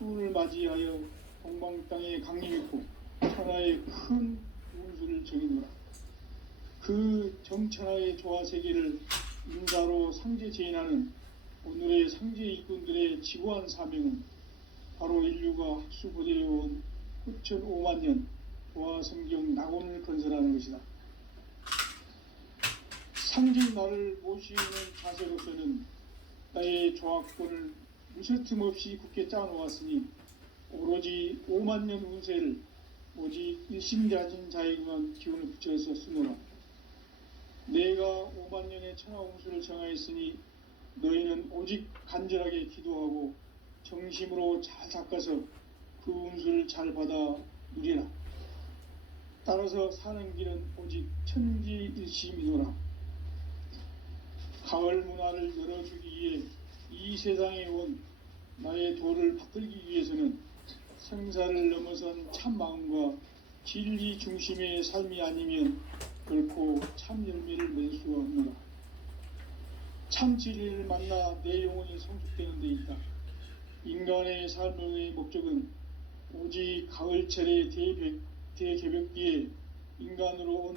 수운을 맞이하여 동방 땅에 강림했고 천하의 큰 운수를 정해노라. 그 정천하의 조화 세계를 인자로 상제 제인하는 오늘의 상제 일꾼들의 지고한 사명은 바로 인류가 학수고대해온 9,5만 년 조화 성경 낙원을 건설하는 것이다. 상제의 나를 모시는 자세로서는 나의 조합권을 무쇠틈 없이 굳게 짜놓았으니 오로지 5만 년 운세를 오직 일심가진 자에게만 기운을 붙여서 쓰노라. 내가 5만 년의 천하 운수를 정하였으니 너희는 오직 간절하게 기도하고 정심으로 잘 닦아서 그 운수를 잘 받아 누리라. 따라서 사는 길은 오직 천지일심이노라. 가을 문화를 열어주기 위해 이 세상에 온 나의 도를 받들기 위해서는 생사를 넘어선 참 마음과 진리 중심의 삶이 아니면 결코 참 열매를 맺을 수가 없노라. 참 진리를 만나 내 영혼이 성숙되는 데 있다. 인간의 삶의 목적은 오직 가을철의 대개벽기에 인간으로 온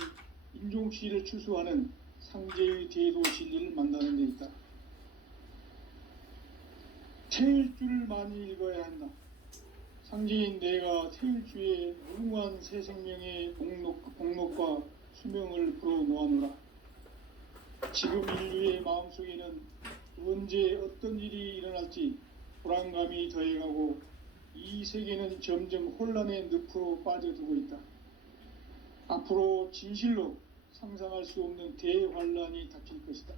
인종시를 추수하는 상제의 대도 진리를 만나는 데 있다. 태일주를 많이 읽어야 한다. 상제인 내가 태일주의 무궁한 새 생명의 복록과 수명을 불어놓아노라. 지금 인류의 마음속에는 언제 어떤 일이 일어날지 불안감이 더해가고 이 세계는 점점 혼란의 늪으로 빠져들고 있다. 앞으로 진실로 상상할 수 없는 대환란이 닥칠 것이다.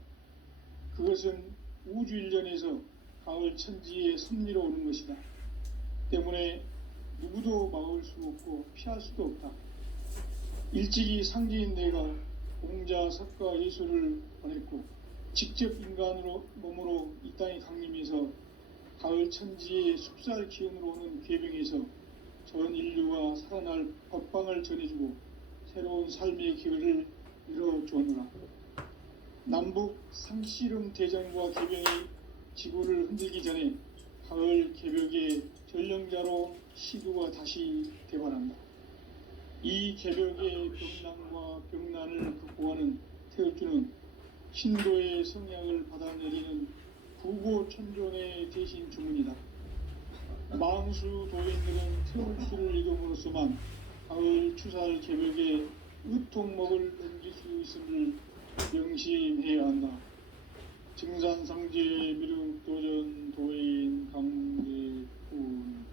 그것은 우주 일련에서 가을 천지의 섭리로 오는 것이다. 때문에 누구도 막을 수 없고 피할 수도 없다. 일찍이 상제인 내가 공자, 석가, 예수를 보냈고 직접 인간으로 몸으로 이 땅에 강림해서 가을 천지의 숲살 기운으로 오는 궤병에서 전 인류가 살아날 법방을 전해주고 새로운 삶의 기회를 열어주었노라. 남북 상씨름 대전과 개병이 지구를 흔들기 전에 가을 개벽의 전령자로 시구가 다시 개발한다. 이 개벽의 병난과 병난을 극복하는 태엽주는 신도의 성향을 받아내리는 부고천존의 대신 주문이다. 망수 도인들은 태엽주를 읽음으로써만 가을 추살 개벽의 의통목을 넘길 수 있음을 명심해야 한다. 증산상제 미륵도전 도인 강대군.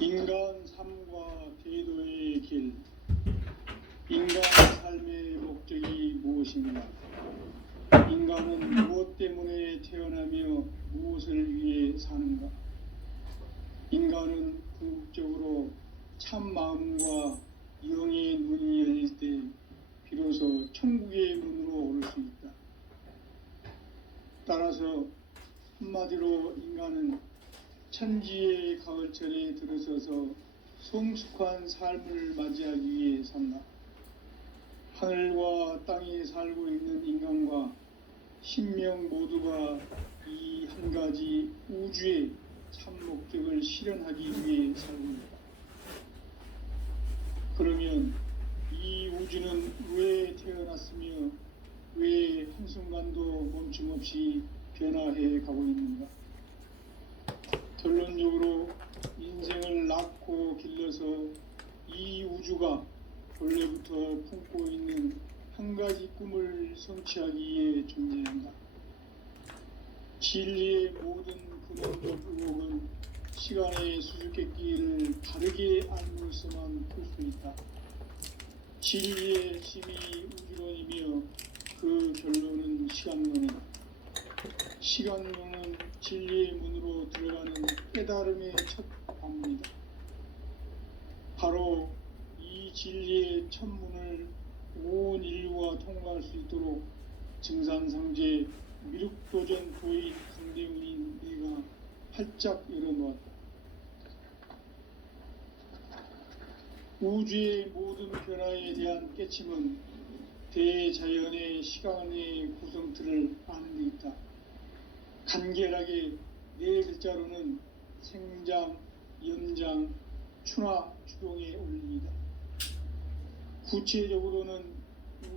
인간 삶과 대도의 길. 인간 삶의 목적이 무엇인가? 인간은 무엇 때문에 태어나며 무엇을 위해 사는가? 인간은 궁극적으로 참 마음과 영의 눈이 열릴 때 비로소 천국의 문으로 오를 수 있다. 따라서 한마디로 인간은 천지의 가을철에 들어서서 성숙한 삶을 맞이하기 위해 산다. 하늘과 땅에 살고 있는 인간과 신명 모두가 이 한 가지 우주의 참 목적을 실현하기 위해 살고 있다. 그러면 이 우주는 왜 태어났으며 왜 한순간도 멈춤없이 변화해 가고 있는가? 결론적으로 인생을 낳고 길러서 이 우주가 본래부터 품고 있는 한 가지 꿈을 성취하기 위해 존재한다. 진리의 모든 근원적 의혹은 시간의 수수께끼를 다르게 알므로서만 풀 수 있다. 진리의 힘이 우주론이며 그 결론은 시간론이다. 시간론은 진리의 문으로 들어가는 깨달음의 첫 관문이다. 바로 이 진리의 첫 문을 온 인류가 통과할 수 있도록 증산상제 미륵도전 도인 강대훈인 내가 활짝 열어놓았다. 우주의 모든 변화에 대한 깨침은 대자연의 시간의 구성틀을 아는 데 있다. 간결하게 네 글자로는 생장, 연장, 추나 추동에 올립니다. 구체적으로는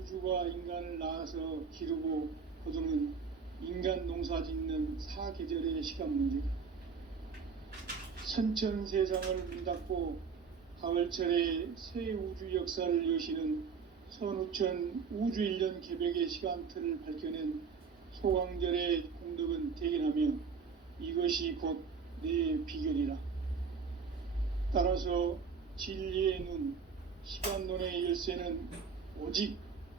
우주가 인간을 낳아서 기르고 거두는 인간 농사 짓는 사계절의 시간 문제다. 선천 세상을 문 닫고 가을철에 새 우주 역사를 여시는 선우천 우주 1년 개벽의 시간틀을 밝혀낸 소강절의 공덕은 대견하며 이것이 곧 내 비결이라. 따라서 진리의 눈, 시간론의 열쇠는 오직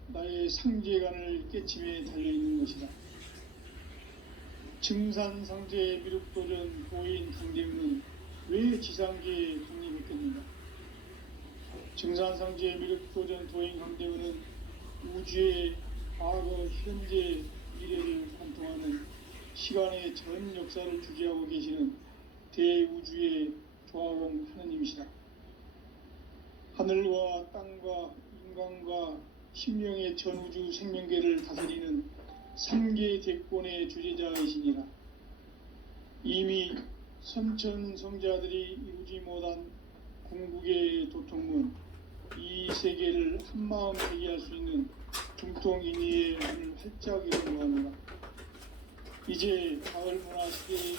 나의 상제간을 깨침에 달려있는 것이다. 증산상제 미륵도전 도인 강대우는 왜 지상계에 강림했겠는가? 증산상제 미륵도전 도인 강대우는 우주의 과거, 현재, 미래를 관통하는 시간의 전 역사를 주재하고 계시는 대우주의 조화공 하느님이시다. 하늘과 땅과 인간과 신명의 전우주 생명계를 다스리는 3계 대권의 주재자이시니라. 이미 선천성자들이 이루지 못한 궁극의 도통문, 이 세계를 한마음 대기할 수 있는 중통인의의 문을 활짝 열어놓으라. 이제 가을 문화 시대의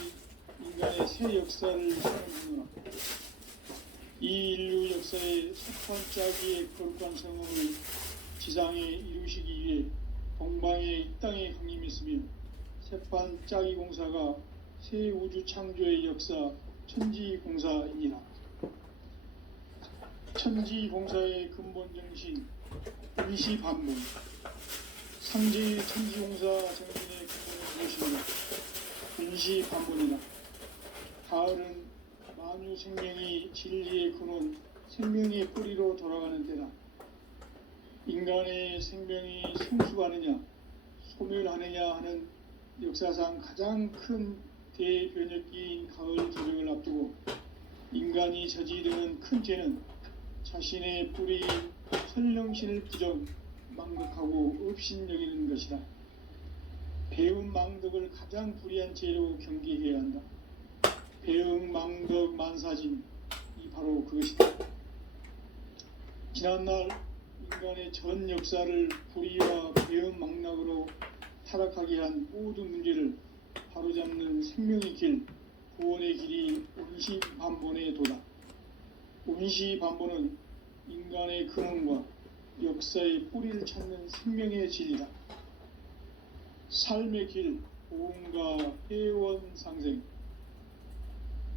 인간의 새 역사를 선언하노라. 이 인류 역사의 석판 짜기의 거룩한 성업을 지상에 이루시기 위해 동방의 이 땅에 강림했으며 세판 짜기 공사가 새 우주 창조의 역사 천지공사이니라. 천지공사의 근본 정신 임시반복, 상제의 천지공사 정신의 근본은 무엇이냐? 임시반복이다. 가을은 만유 생명이 진리의 근원, 생명의 뿌리로 돌아가는 때다. 인간의 생명이 성숙하느냐, 소멸하느냐 하는 역사상 가장 큰 대변혁기인 가을 개벽을 앞두고 인간이 저지르는 큰 죄는 자신의 뿌리인 설령신을 부정, 망덕하고 업신여기는 것이다. 배움 망덕을 가장 불의한 죄로 경계해야 한다. 배움 망덕 만사진, 이 바로 그것이다. 지난날 인간의 전 역사를 불의와 배움 망락으로 타락하게 한 모든 문제를 바로잡는 생명의 길, 구원의 길이 온시반본의 도다. 온시반본은 인간의 근원과 역사의 뿌리를 찾는 생명의 진리다. 삶의 길, 보험과 회원 상생.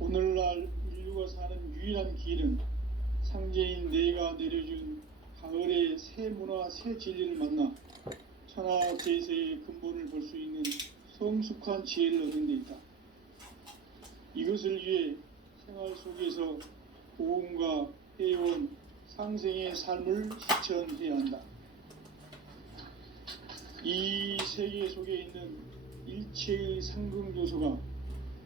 오늘날 인류가 사는 유일한 길은 상제인 내가 내려준 가을의 새 문화, 새 진리를 만나 천하 대세의 근본을 볼 수 있는 성숙한 지혜를 얻는 데 있다. 이것을 위해 생활 속에서 보험과 회원, 상생의 삶을 실천해야 한다. 이 세계 속에 있는 일체의 상금 요소가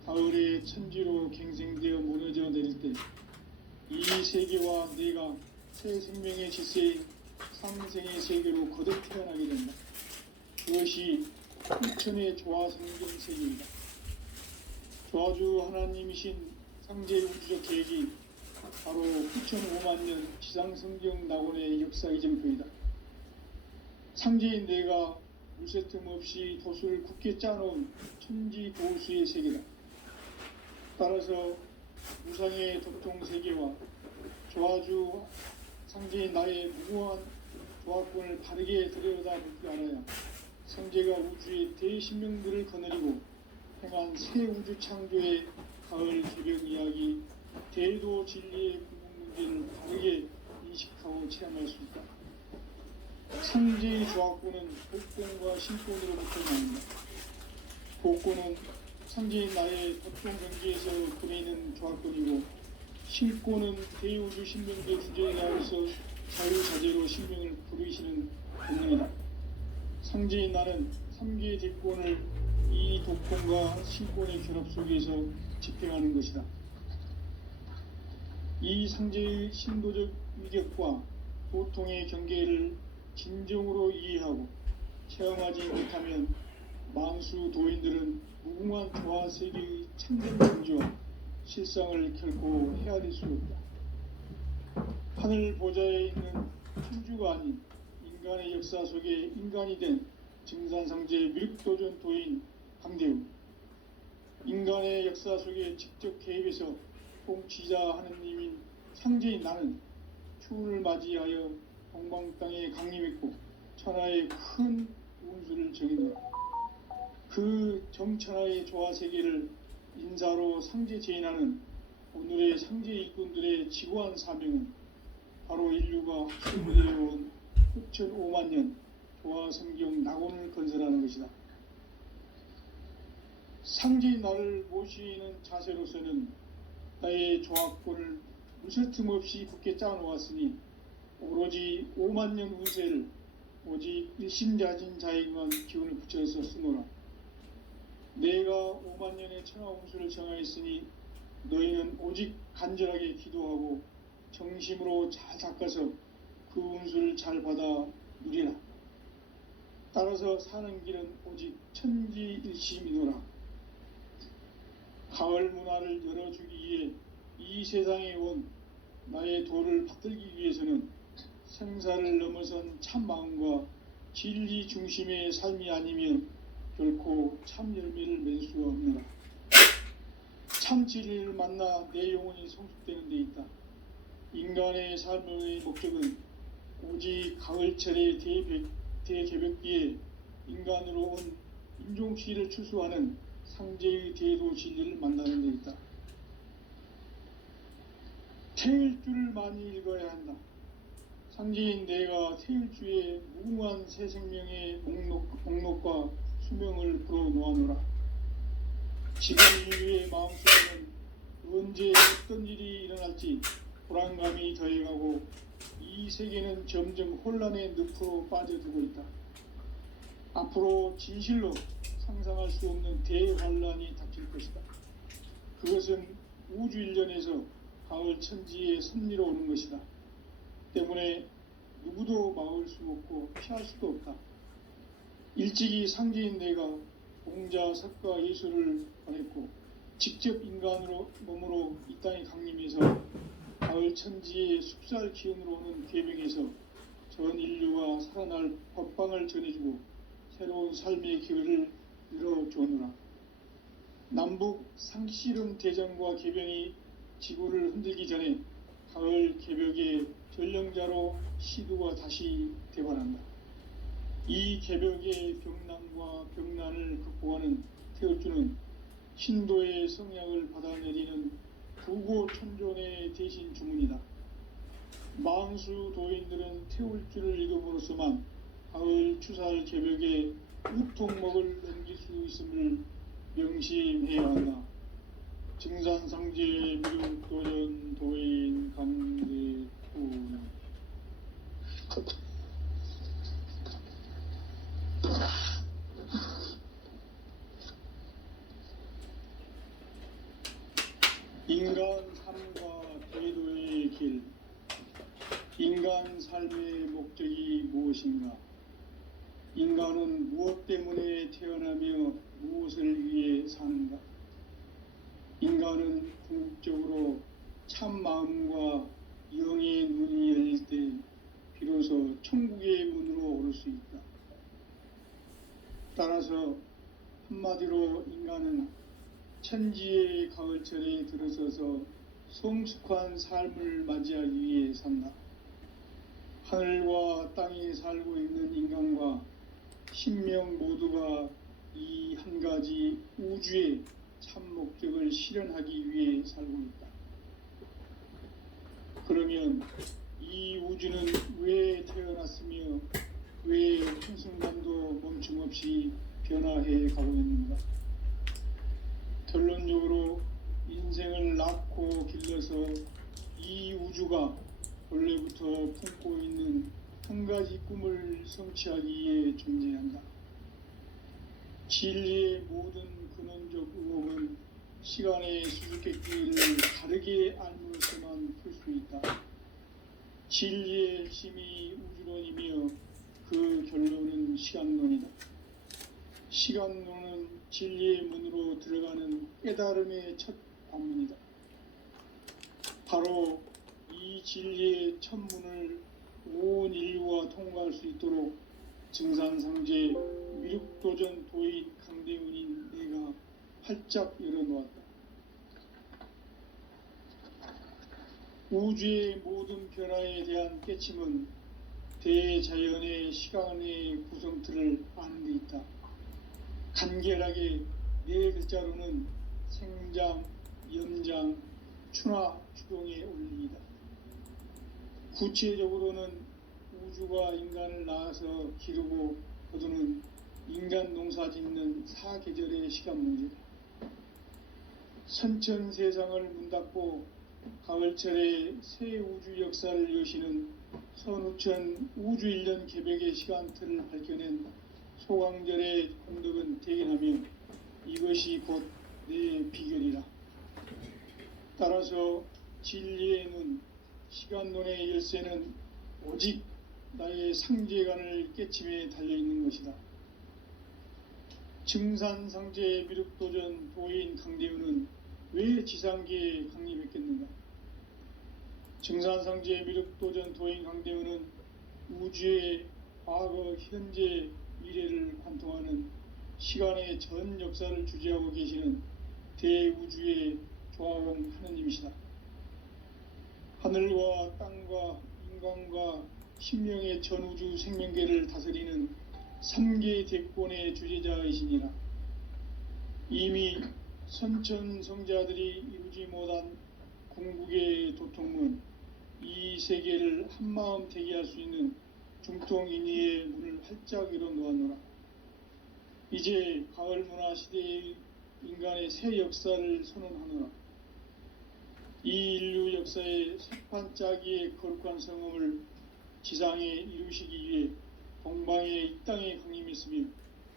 가을의 천지로 갱생되어 무너져 내릴 때 이 세계와 내가 새 생명의 질서인 상생의 세계로 거듭 태어나게 된다. 그것이 후천의 조화성경 세계이다. 조화주 하나님이신 상제의 우주적 계획이 바로 후천 5만년 지상성경 낙원의 역사 이정표이다. 상제인 내가 물새 틈 없이 도수를 굳게 짜놓은 천지 도수의 세계다. 따라서 무상의 도통 세계와 조화주 상제인 나의 무고한 조화권을 바르게 들여다보지 않아야 상제가 우주의 대신명들을 거느리고 행한 새 우주 창조의 가을 개벽 이야기, 대도 진리의 궁극 문제를 바르게 인식하고 체험할 수 있다. 상제의 조화권은 복권과 신권으로부터 나온다. 복권은 상제인 나의 보통 경지에서 부리는 조화권이고, 신권은 대우주 신명계 주제자로서 자유자재로 신명을 부르시는 본능이다. 상제인 나는 3개의 대권을 이 독권과 신권의 결합 속에서 집행하는 것이다. 이 상제의 신도적 위격과 고통의 경계를 진정으로 이해하고 체험하지 못하면 만수 도인들은 무궁한 조화 세계의 참된 경지와 실상을 결코 헤아릴 수 없다. 하늘 보좌에 있는 천주가 아닌 인간의 역사 속에 인간이 된 증산상제 미륵도전 도인 강대우, 인간의 역사 속에 직접 개입해서 통치자 하느님인 상제인 나는 추운을 맞이하여 동방 땅에 강림했고 천하의 큰 운수를 정의노라. 그 정천하의 조화 세계를 인사로 상제 제인하는 오늘의 상제 일꾼들의 지고한 사명은 바로 인류가 학습되어온 흑천 5만 년 조화 성경 낙원을 건설하는 것이다. 상제인 나를 모시는 자세로서는 나의 조합권을 무설틈 없이 굳게 짜놓았으니 오로지 5만 년 운세를 오직 일심자진 자에게만 기운을 붙여서 쓰노라. 내가 5만 년의 천하 운수를 정하였으니 너희는 오직 간절하게 기도하고 정심으로 잘 닦아서 그 운수를 잘 받아 누리라. 따라서 사는 길은 오직 천지일심이노라. 가을 문화를 열어주기 위해 이 세상에 온 나의 도를 받들기 위해서는 생사를 넘어선 참 마음과 진리 중심의 삶이 아니면 결코 참 열매를 맺을 수가 없느라. 참 진리를 만나 내 영혼이 성숙되는 데 있다. 인간의 삶의 목적은 오직 가을철의 대개벽기에 인간으로 온 인종시를 추수하는 상제의 대도 진리를 만나는 데 있다. 태일주를 많이 읽어야 한다. 상제인 내가 태일주의 무궁한 새 생명의 목록과 수명을 불어놓아노라. 지금 인류의 마음속에는 언제 어떤 일이 일어날지 불안감이 더해가고 이 세계는 점점 혼란의 늪으로 빠져들고 있다. 앞으로 진실로 상상할 수 없는 대환란이 닥칠 것이다. 그것은 우주 일련에서 가을 천지의 섭리로 오는 것이다. 때문에 누구도 막을 수 없고 피할 수도 없다. 일찍이 상제인 내가 공자, 석가, 예수를 보냈고 직접 인간으로 몸으로 이 땅에 강림해서 가을 천지의 숙살 기운으로 오는 계명에서 전 인류가 살아날 법방을 전해주고 새로운 삶의 기회를 열어주노라. 남북 상씨름 대전과 개병이 지구를 흔들기 전에 가을 개벽의 전령자로 시두가 다시 대관한다. 이 개벽의 병난과 병난을 극복하는 태울주는 신도의 성약을 받아내리는 부고천존의 대신 주문이다. 만수 도인들은 태울주를 읽음으로써만 가을 추살 개벽의 우통목을 넘길 수 있음을 명심해야 한다. 증산상제 미륵도전 도인 강대훈. 인간 삶과 대도의 길. 인간 삶의 목적이 무엇인가? 인간은 무엇 때문에 태어나며 무엇을 위해 사는가? 인간은 궁극적으로 참 마음과 영의 눈이 열릴 때 비로소 천국의 문으로 오를 수 있다. 따라서 한마디로 인간은 천지의 가을철에 들어서서 성숙한 삶을 맞이하기 위해 산다. 하늘과 땅에 살고 있는 인간과 신명 모두가 이 한 가지 우주의 참 목적을 실현하기 위해 살고 있다. 그러면 이 우주는 왜 태어났으며 왜 한순간도 멈춤없이 변화해 가고 있는가? 결론적으로 인생을 낳고 길러서 이 우주가 원래부터 품고 있는 한 가지 꿈을 성취하기 위해 존재한다. 진리의 모든 근원적 의혹은 시간의 수수께끼를 다르게 알므로서만 풀 수 있다. 진리의 핵심이 우주론이며 그 결론은 시간론이다. 시간론은 진리의 문으로 들어가는 깨달음의 첫 관문이다. 바로 이 진리의 첫 문을 온 인류가 통과할 수 있도록 증산상제 미륵도전 도인 강대훈인 내가 활짝 열어놓았다. 우주의 모든 변화에 대한 깨침은 대자연의 시간의 구성틀을 아는 데 있다. 간결하게 네 글자로는 생장, 연장, 추나 추동의 원리이다. 구체적으로는 우주가 인간을 낳아서 기르고 거두는 인간 농사 짓는 사계절의 시간 문제다. 선천 세상을 문 닫고 가을철에 새 우주 역사를 여시는 선우천 우주 1년 개벽의 시간틀을 밝혀낸 소강절의 공덕은 대견하며 이것이 곧 내 비결이라. 따라서 진리의 눈, 시간론의 열쇠는 오직 나의 상제관을 깨침에 달려있는 것이다. 증산상제 미륵도전 도인 강대훈은 왜 지상계에 강림했겠는가? 증산상제 미륵도전 도인 강대훈은 우주의 과거, 현재, 미래를 관통하는 시간의 전 역사를 주재하고 계시는 대우주의 조화원 하느님이시다. 하늘과 땅과 인간과 신명의 전우주 생명계를 다스리는 3계 대권의 주재자이시니라. 이미 선천성자들이 이루지 못한 궁극의 도통문, 이 세계를 한마음 되게 할 수 있는 중통인의의 문을 활짝 열어놓았노라. 이제 가을문화 시대의 인간의 새 역사를 선언하노라. 이 인류 역사의 새판짜기의 거룩한 성음을 지상에 이루시기 위해 동방의 이 땅에 강림했으며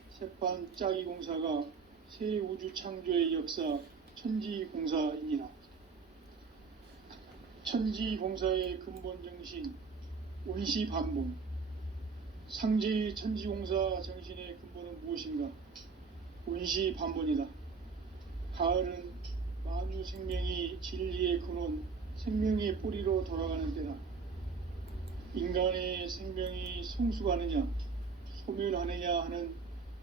새판짜기 공사가 새 우주 창조의 역사 천지공사이니라. 천지공사의 근본 정신 온시반본, 상제의 천지공사 정신의 근본은 무엇인가? 온시반본이다. 가을은 만유 생명이 진리의 근원, 생명의 뿌리로 돌아가는 때다. 인간의 생명이 성숙하느냐, 소멸하느냐 하는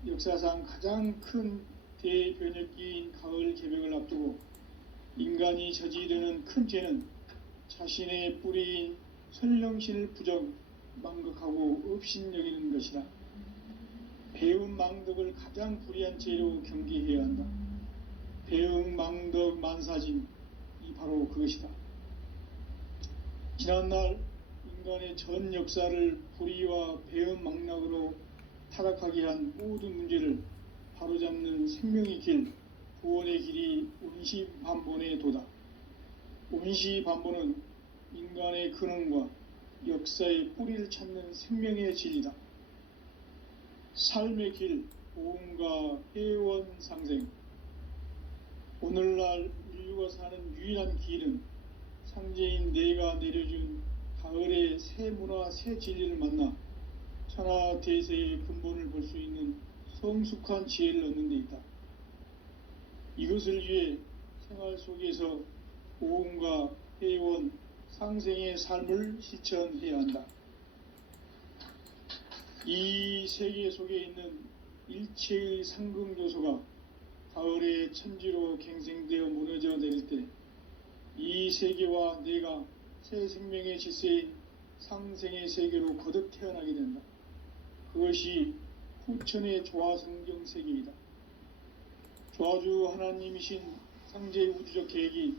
역사상 가장 큰 대변혁기인 가을 개벽을 앞두고 인간이 저지르는 큰 죄는 자신의 뿌리인 설령신을 부정, 망극하고 업신여기는 것이다. 배운 망덕을 가장 불의한 죄로 경계해야 한다. 배응 망덕 만사진, 이 바로 그것이다. 지난날 인간의 전 역사를 불의와 배응 망락으로 타락하게 한 모든 문제를 바로잡는 생명의 길, 구원의 길이 온시반본의 도다. 온시반본은 인간의 근원과 역사의 뿌리를 찾는 생명의 진리다. 삶의 길, 보험과 회원 상생. 오늘날 인류가 사는 유일한 길은 상제인 내가 내려준 가을의 새 문화, 새 진리를 만나 천하 대세의 근본을 볼 수 있는 성숙한 지혜를 얻는 데 있다. 이것을 위해 생활 속에서 보험과 회원, 상생의 삶을 실천해야 한다. 이 세계 속에 있는 일체의 상승조소가 가을의 천지로 갱생되어 무너져 내릴 때 이 세계와 내가 새 생명의 질서인 상생의 세계로 거듭 태어나게 된다. 그것이 후천의 조화성경 세계이다. 조화주 하나님이신 상제의 우주적 계획이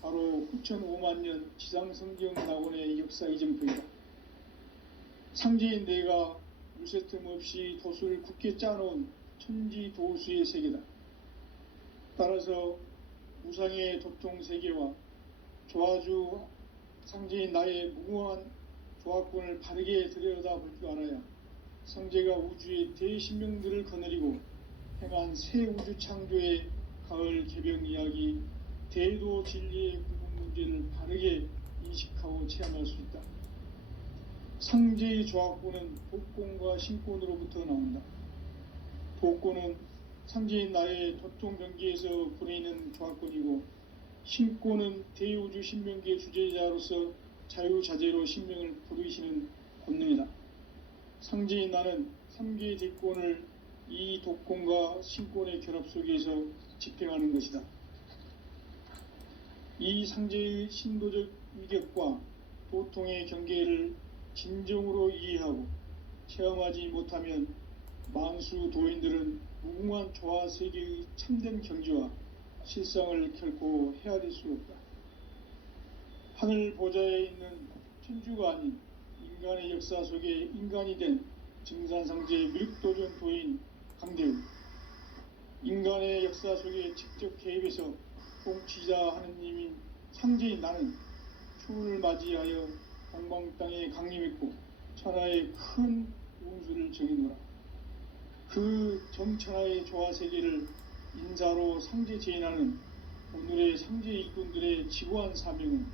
바로 후천 5만년 지상성경 낙원의 역사 이정표이다. 상제인 내가 물새틈 없이 도수를 굳게 짜놓은 천지도수의 세계다. 따라서 우상의 도통 세계와 조화주 상제인 나의 무궁한 조화권을 바르게 들여다볼 줄 알아야 상제가 우주의 대신명들을 거느리고 행한 새 우주 창조의 가을 개벽 이야기, 대도 진리의 구분 문제를 바르게 인식하고 체험할 수 있다. 상제의 조합구는 독곤과 신곤으로부터 나온다. 독곤은 상제인 나의 도통 경기에서 보내는 조합권이고, 신곤은 대우주 신명기의 주제자로서 자유자재로 신명을 부르시는 권능이다. 상제인 나는 3개의 대권을 이 독곤과 신곤의 결합 속에서 집행하는 것이다. 이 상제의 신도적 위격과 도통의 경계를 진정으로 이해하고 체험하지 못하면 만수 도인들은 무궁한 조화 세계의 참된 경지와 실상을 결코 헤아릴 수 없다. 하늘 보좌에 있는 천주가 아닌 인간의 역사 속에 인간이 된 증산상제 미륵도전 도인 강대우, 인간의 역사 속에 직접 개입해서 통치자 하느님인 상제인 나는 추운을 맞이하여 동방 땅에 강림했고 천하의 큰 운수를 정해노라. 그 정천하의 조화세계를 인사로 상제 제인하는 오늘의 상제 일꾼들의 지고한 사명은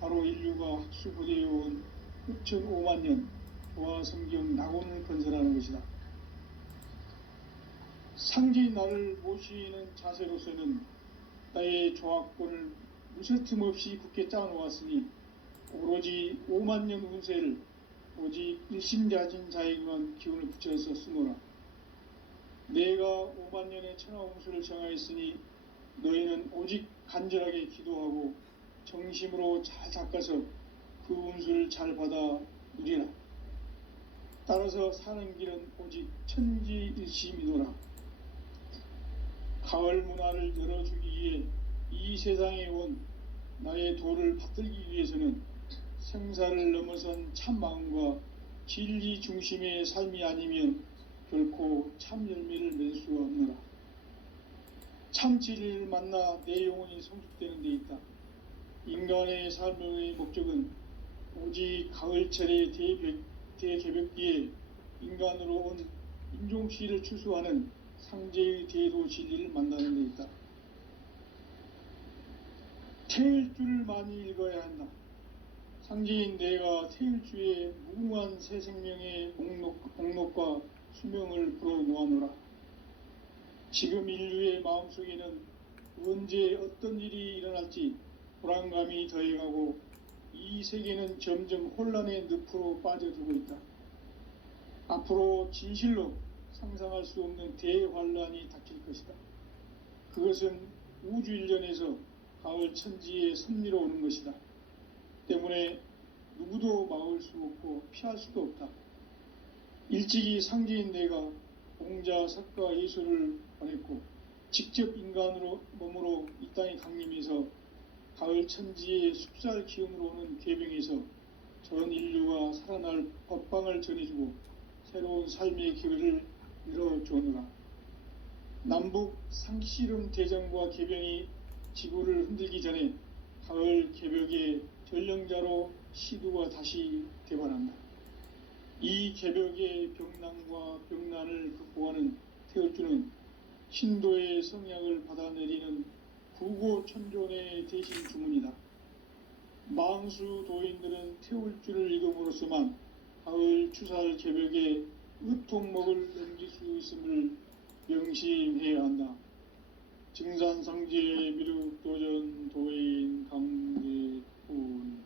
바로 인류가 학수고대해온 6,500만 년 조화성경 낙원을 건설하는 것이다. 상제인 나를 모시는 자세로서는 나의 조합권을 무쇠틈 없이 굳게 짜놓았으니 오로지 5만 년 운세를 오직 일심자진 자에게만 기운을 붙여서 쓰노라. 내가 5만 년의 천하운수를 정하였으니 너희는 오직 간절하게 기도하고 정심으로 잘 닦아서 그 운수를 잘 받아 누리라. 따라서 사는 길은 오직 천지일심이노라. 가을 문화를 열어주기 위해 이 세상에 온 나의 도를 받들기 위해서는 생사를 넘어선 참 마음과 진리 중심의 삶이 아니면 결코 참 열매를 맺을 수가 없노라. 참 진리를 만나 내 영혼이 성숙되는 데 있다. 인간의 삶의 목적은 오직 가을철의 대개벽기에 인간으로 온 인종시를 추수하는 상제의 대도 진리를 만나는 데 있다. 태일주를 많이 읽어야 한다. 상제인 내가 태일주의 무궁한 새 생명의 목록과 수명을 불어놓아노라. 지금 인류의 마음속에는 언제 어떤 일이 일어날지 불안감이 더해가고 이 세계는 점점 혼란의 늪으로 빠져들고 있다. 앞으로 진실로 상상할 수 없는 대환란이 닥칠 것이다. 그것은 우주 일련에서 가을 천지의 섭리로 오는 것이다. 때문에 누구도 막을 수 없고 피할 수도 없다. 일찍이 상제인 내가 공자, 석가, 예수를 보냈고 직접 인간으로 몸으로 이 땅에 강림해서 가을 천지의 숲살 기운으로 오는 계병에서 전 인류가 살아날 법방을 전해주고 새로운 삶의 기회를 열어주느라. 남북 상씨름 대전과 계병이 지구를 흔들기 전에 가을 개벽의 전령자로 시두가 다시 대반한다. 이 개벽의 병난과 병난을 극복하는 태을주는 신도의 성약을 받아내리는 구고천존의 대신 주문이다. 망수 도인들은 태울주를 읽음으로써만 가을 추살 개벽에 의통목을 넘길 수 있음을 명심해야 한다. 증산상제 미륵도전 도인 강대훈.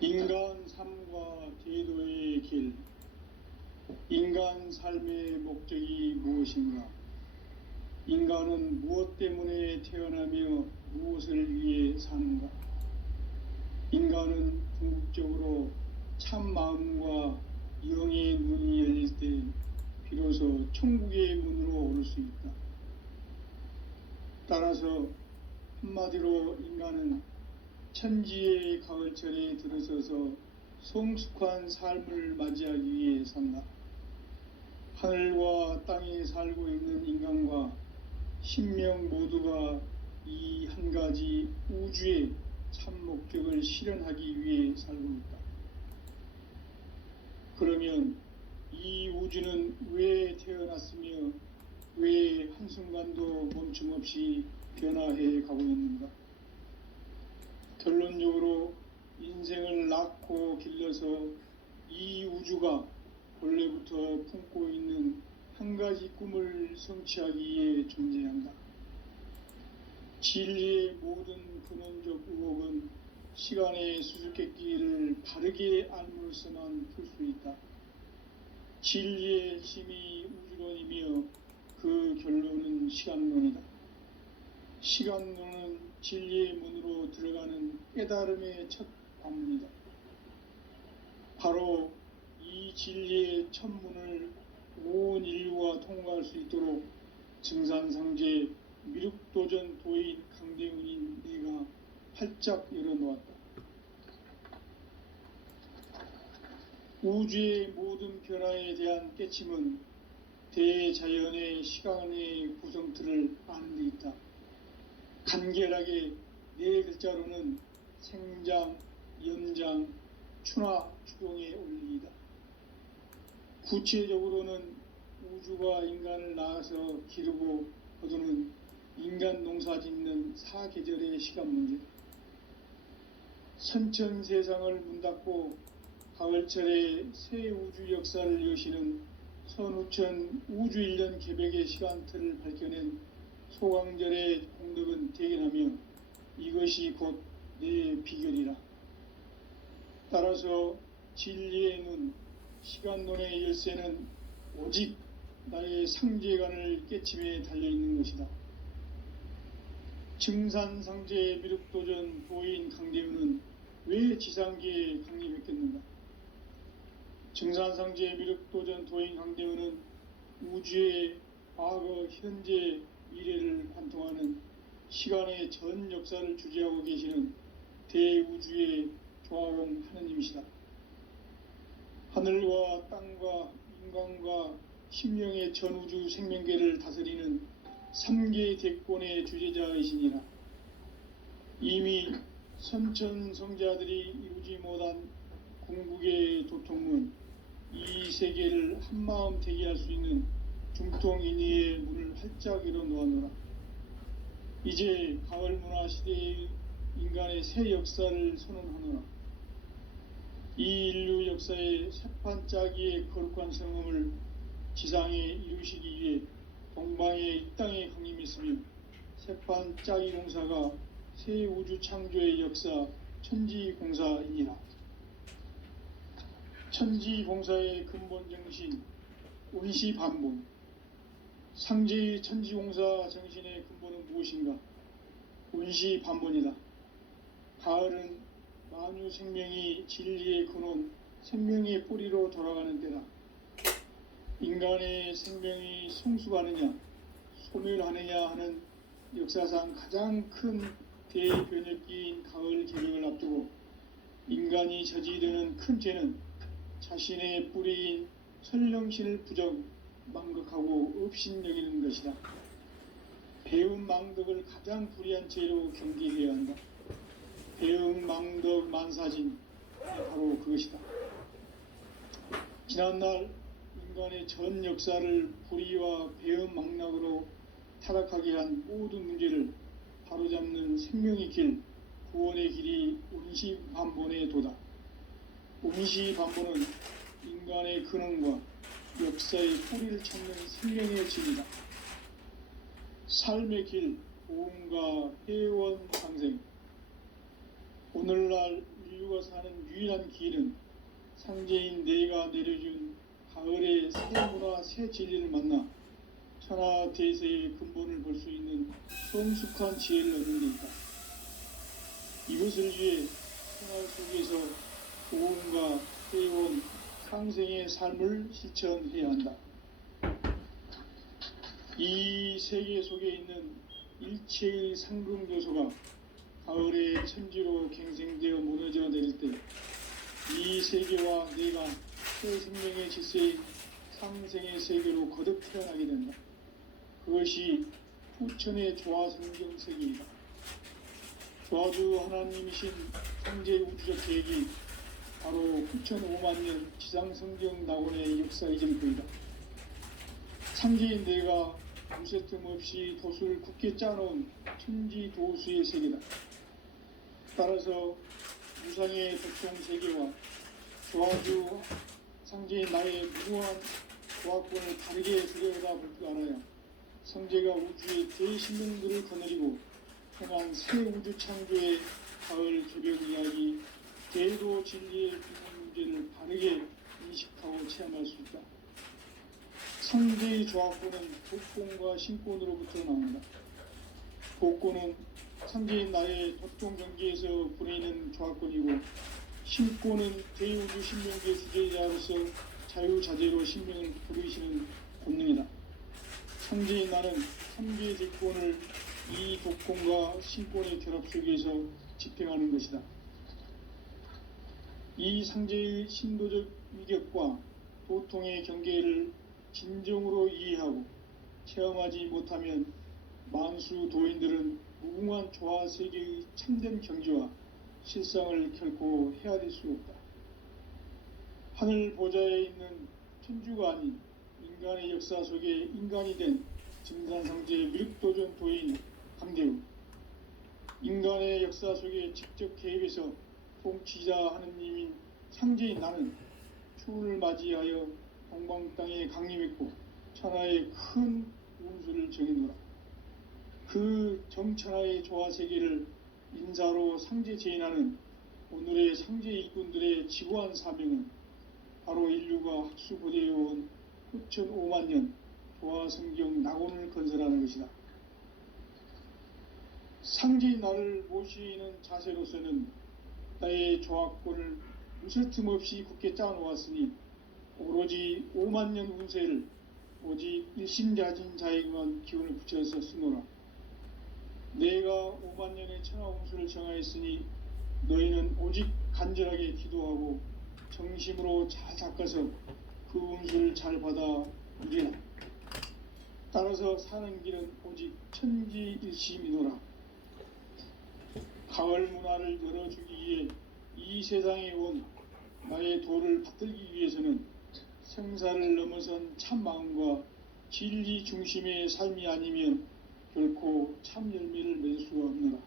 인간 삶과 제도의 길. 인간 삶의 목적이 무엇인가? 인간은 무엇 때문에 태어나며 무엇을 위해 사는가? 인간은 궁극적으로 참 마음과 영의 문이 열릴 때 비로소 천국의 문으로 오를 수 있다. 따라서 한마디로 인간은 천지의 가을철에 들어서서 성숙한 삶을 맞이하기 위해 산다. 하늘과 땅에 살고 있는 인간과 신명 모두가 이 한 가지 우주의 참 목적을 실현하기 위해 살고 있다. 그러면 이 우주는 왜 태어났으며 왜 한순간도 멈춤 없이 변화해 가고 있는가? 결론적으로 인생을 낳고 길러서 이 우주가 본래부터 품고 있는 한 가지 꿈을 성취하기 위해 존재한다. 진리의 모든 근원적 의혹은 시간의 수수께끼를 바르게 알므로서만 풀 수 있다. 진리의 힘이 우주론이며 그 결론은 시간론이다. 시간론은 진리의 문으로 들어가는 깨달음의 첫 관문이다. 바로 이 진리의 첫 문을 온 인류가 통과할 수 있도록 증산상제 미륵도전 도인 강대훈인 내가 활짝 열어놓았다. 우주의 모든 변화에 대한 깨침은 대자연의 시간의 구성틀을 아는 데 있다. 간결하게 네 글자로는 생장, 연장, 추나 추동의 원리이다. 구체적으로는 우주가 인간을 낳아서 기르고 거두는 인간 농사 짓는 사계절의 시간 문제다. 선천 세상을 문닫고 가을철에 새 우주 역사를 여시는 선우천 우주 1년 개백의 시간틀을 밝혀낸 소강절의 공덕은 대견하며 이것이 곧 내 비결이라. 따라서 진리의 눈, 시간론의 열쇠는 오직 나의 상제관을 깨침에 달려있는 것이다. 증산상제 미륵도전 도인 강대훈은 왜 지상계에 강림했겠는가? 증산상제 미륵도전 도인 강대훈은 우주의 과거, 현재, 미래를 관통하는 시간의 전 역사를 주재하고 계시는 대우주의 조화원 하느님이시다. 하늘과 땅과 인간과 심령의 전우주 생명계를 다스리는 3계 대권의 주제자이시니라. 이미 선천성자들이 이루지 못한 궁극의 도통문, 이 세계를 한마음 되게 할 수 있는 중통인의의 문을 활짝 열어놓아노라. 이제 가을문화 시대의 인간의 새 역사를 선언하노라. 이 인류 역사의 새판짜기의 거룩한 성음을 지상에 이루시기 위해 동방의 이 땅에 강림했으며 새판짜기 공사가 새 우주 창조의 역사 천지공사이니라. 천지공사의 근본 정신 운시반본. 상제의 천지공사 정신의 근본은 무엇인가? 운시반본이다. 가을은 만유 생명이 진리의 근원, 생명의 뿌리로 돌아가는 때다. 인간의 생명이 성숙하느냐, 소멸하느냐 하는 역사상 가장 큰 대변혁기인 가을 개벽을 앞두고 인간이 저지르는 큰 죄는 자신의 뿌리인 설령신을 부정, 망극하고 업신여기는 것이다. 배움 망덕을 가장 불의한 죄로 경계해야 한다. 배움 망덕 만사진, 바로 그것이다. 지난날 인간의 전 역사를 불의와 배움 망락으로 타락하게 한 모든 문제를 바로잡는 생명의 길, 구원의 길이 운시반본의 도다. 운시반본은 인간의 근원과 역사의 뿌리를 찾는 생명의 진이다. 삶의 길, 보험과 회원 상생. 오늘날 인류가 사는 유일한 길은 상제인 내가 내려준 가을의 새 문화, 새 진리를 만나 천하 대세의 근본을 볼 수 있는 성숙한 지혜를 얻는 데 있다. 이것을 위해 생활 속에서 보험과 회원, 상생의 삶을 실천해야 한다. 이 세계 속에 있는 일체의 상승요소가 가을의 천지로 갱생되어 무너져 내릴 때 이 세계와 내가 새 생명의 질서인 상생의 세계로 거듭 태어나게 된다. 그것이 후천의 조화성경 세계이다. 조화주 하나님이신 상제 우주적 계획이 바로 후천 5만년 지상성경 낙원의 역사의 전부이다. 상제인 내가 무쇠틈 없이 돛을 굳게 짜놓은 천지도수의 세계다. 따라서 무상의 도통 세계와 조화주 상제인 나의 무궁한 조합권을 다르게 들여다볼 줄 알아야 성제가 우주의 대신령들을 거느리고 행한 새 우주 창조의 가을 개벽 이야기, 대도 진리의 비밀 문제를 바르게 인식하고 체험할 수 있다. 상제의 조합권은 복권과 신권으로부터 나온다. 복권은 상제인 나의 도통 경계에서 부리는 조합권이고, 신권은 대우주 신명계 주제자로서 자유자재로 신명을 부르시는 본능이다. 상제인 나는 3개의 대권을 이 독권과 신권의 결합 속에서 집행하는 것이다. 이 상제의 신도적 위격과 도통의 경계를 진정으로 이해하고 체험하지 못하면 만수 도인들은 무궁한 조화 세계의 참된 경지와 실상을 결코 헤아릴 수 없다. 하늘 보좌에 있는 천주가 아닌 인간의 역사 속에 인간이 된 증산상제의 미륵도전 도인 강대우, 인간의 역사 속에 직접 개입해서 통치자 하느님인 상제인 나는 추운을 맞이하여 동방 땅에 강림했고 천하의 큰 운수를 정해놓으라. 그 정천하의 조화세계를 인사로 상제 제인하는 오늘의 상제 일꾼들의 지고한 사명은 바로 인류가 학수고대해온 후천 5만 년 조화성경 낙원을 건설하는 것이다. 상제인 나를 모시는 자세로서는 나의 조합권을 무쇠틈 없이 굳게 짜놓았으니 오로지 5만 년 운세를 오직 일심자진 자에게만 기운을 붙여서 쓰노라. 내가 5만 년의 천하 운수를 정하였으니 너희는 오직 간절하게 기도하고 정심으로 잘 닦아서 그 운수를 잘 받아 누리라. 따라서 사는 길은 오직 천지일심이노라. 가을 문화를 열어주기 위해 이 세상에 온 나의 도를 받들기 위해서는 생사를 넘어선 참 마음과 진리 중심의 삶이 아니면 결코 참 열매를 맺을 수가 없노라.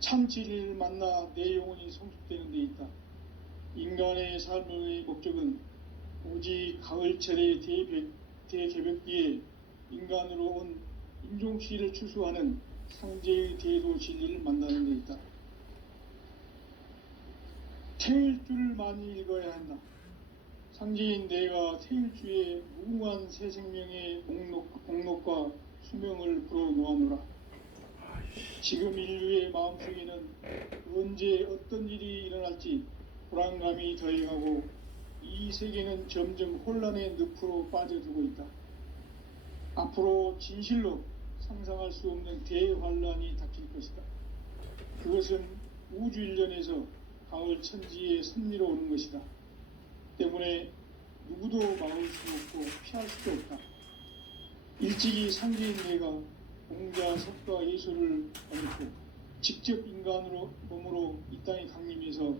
참 진리를 만나 내 영혼이 성숙되는 데 있다. 인간의 삶의 목적은 오직 가을철의 대개벽기에 인간으로 온 인종치를 추수하는 상제의 대도 진리를 만나는 데 있다. 태일주를 많이 읽어야 한다. 상제인 내가 태일주의 무궁한 새 생명의 목록과 수명을 불어놓아노라. 지금 인류의 마음속에는 언제 어떤 일이 일어날지 불안감이 더해가고 이 세계는 점점 혼란의 늪으로 빠져들고 있다. 앞으로 진실로 상상할 수 없는 대환란이 닥칠 것이다. 그것은 우주 일련에서 가을 천지의 섭리로 오는 것이다. 때문에 누구도 막을 수 없고 피할 수도 없다. 일찍이 상제인 내가 공자, 석가, 예술을 얻고 직접 인간으로 몸으로 이 땅에 강림해서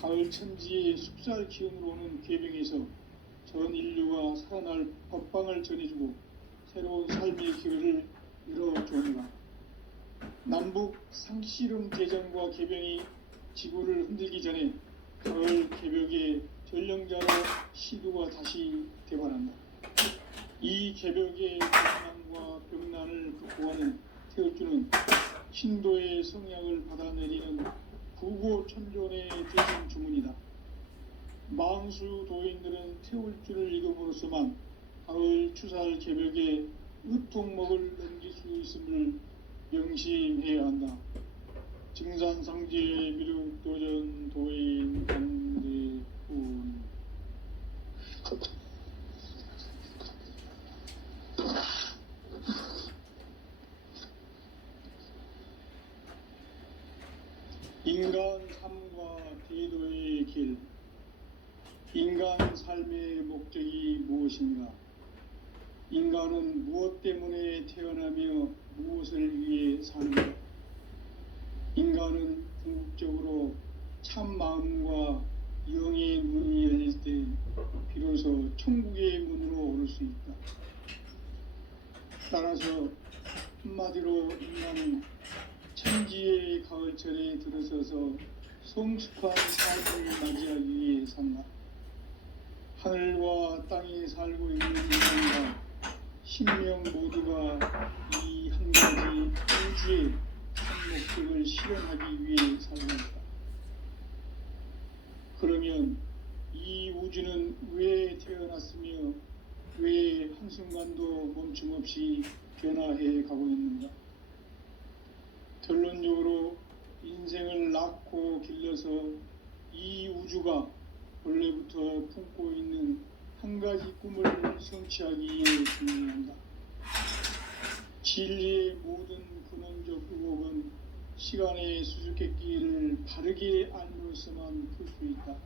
가을 천지의 숲살 기운으로 오는 계병에서 전 인류가 살아날 법방을 전해주고 새로운 삶의 기회를 열어주노라. 남북 상씨름 대전과 개병이 지구를 흔들기 전에 가을 개벽의 전령자로 시두가 다시 대관한다. 이 개벽의 고난과 병난을 극복하는 태울주는 신도의 성향을 받아내리는 부고천존의 대신 주문이다. 만수 도인들은 태울주를 읽음으로써만 가을 추살 개벽에 의통목을 넘길 수 있음을 명심해야 한다. 증산상제의 미륵도전 도인 강대훈. 인간 삶과 대도의 길. 인간 삶의 목적이 무엇인가? 인간은 무엇 때문에 태어나며 무엇을 위해 사는가? 인간은 궁극적으로 참 마음과 영의 문이 열릴 때 비로소 천국의 문으로 오를 수 있다. 따라서 한마디로 인간은 천지의 가을철에 들어서서 성숙한 삶을 맞이하기 위해 산다. 하늘과 땅에 살고 있는 인간과 신명 모두가 이 한 가지 우주의 한 목적을 실현하기 위해 살고 있다. 그러면 이 우주는 왜 태어났으며 왜 한순간도 멈춤없이 변화해 가고 있는가? 결론적으로 인생을 낳고 길러서 이 우주가 원래부터 품고 있는 한 가지 꿈을 성취하기 위해 존재한다. 진리의 모든 근원적 의혹은 시간의 수수께끼를 바르게 알므로서만 풀 수 있다.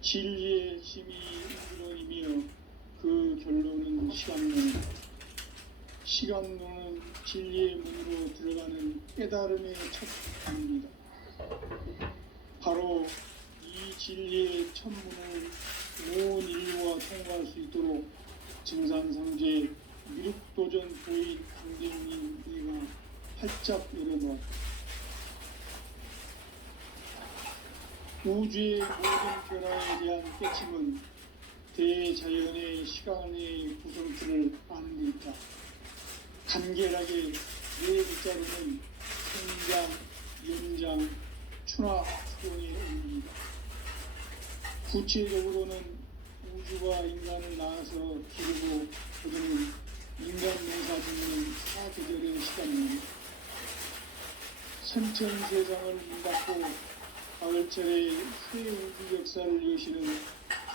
진리의 힘이 우주론이며 그 결론은 시간론이다. 시간론은 진리의 문으로 들어가는 깨달음의 첫 문입니다. 바로 이 진리의 첫 문을 온 인류가 통과할 수 있도록 증산상제 미륵도전 보인 강대웅인 우리가 활짝 열어놓았다. 우주의 모든 변화에 대한 깨침은 대자연의 시간의 구성틀을 아는 데 있다. 간결하게 네 글자로는 생장, 연장, 추나 추동의 의미입니다. 구체적으로는 우주가 인간을 낳아서 기르고 거두는 인간 농사 짓는 사계절의 시간입니다. 선천세상을 문닫고 가을철에 새 우주 역사를 여시는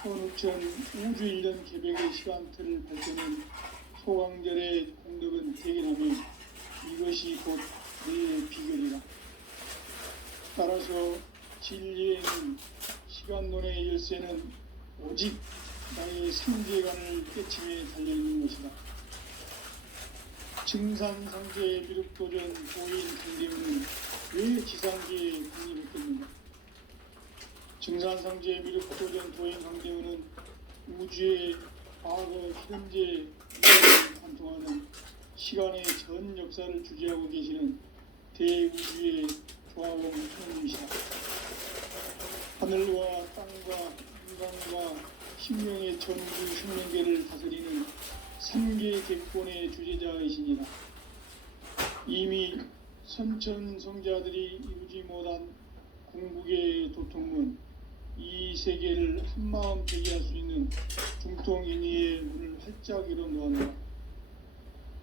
천우천 우주 1년 개백의 시간틀을 밝혀낸 소강절의 공덕은 대견하며 이것이 곧 내 비결이라. 따라서 진리에는 시간론의 열쇠는 오직 나의 상계관을 깨침에 달려있는 것이다. 증산상제의 미륵도전 보인 강대웅은 왜 지상계에 국립했겠는가? 증산상제의 미륵도전 보인 강대웅은 우주의 과거, 현재, 미래를 관통하는 시간의 전 역사를 주재하고 계시는 대우주의 조화원 천님이시다. 하늘과 땅과 인간과 신명의 전주 생명계를 다스리는 3계 객본의 주제자이시니라. 이미 선천성자들이 이루지 못한 궁극의 도통문, 이 세계를 한마음 되게 할 수 있는 중통인의의 문을 활짝 열어놓았노라.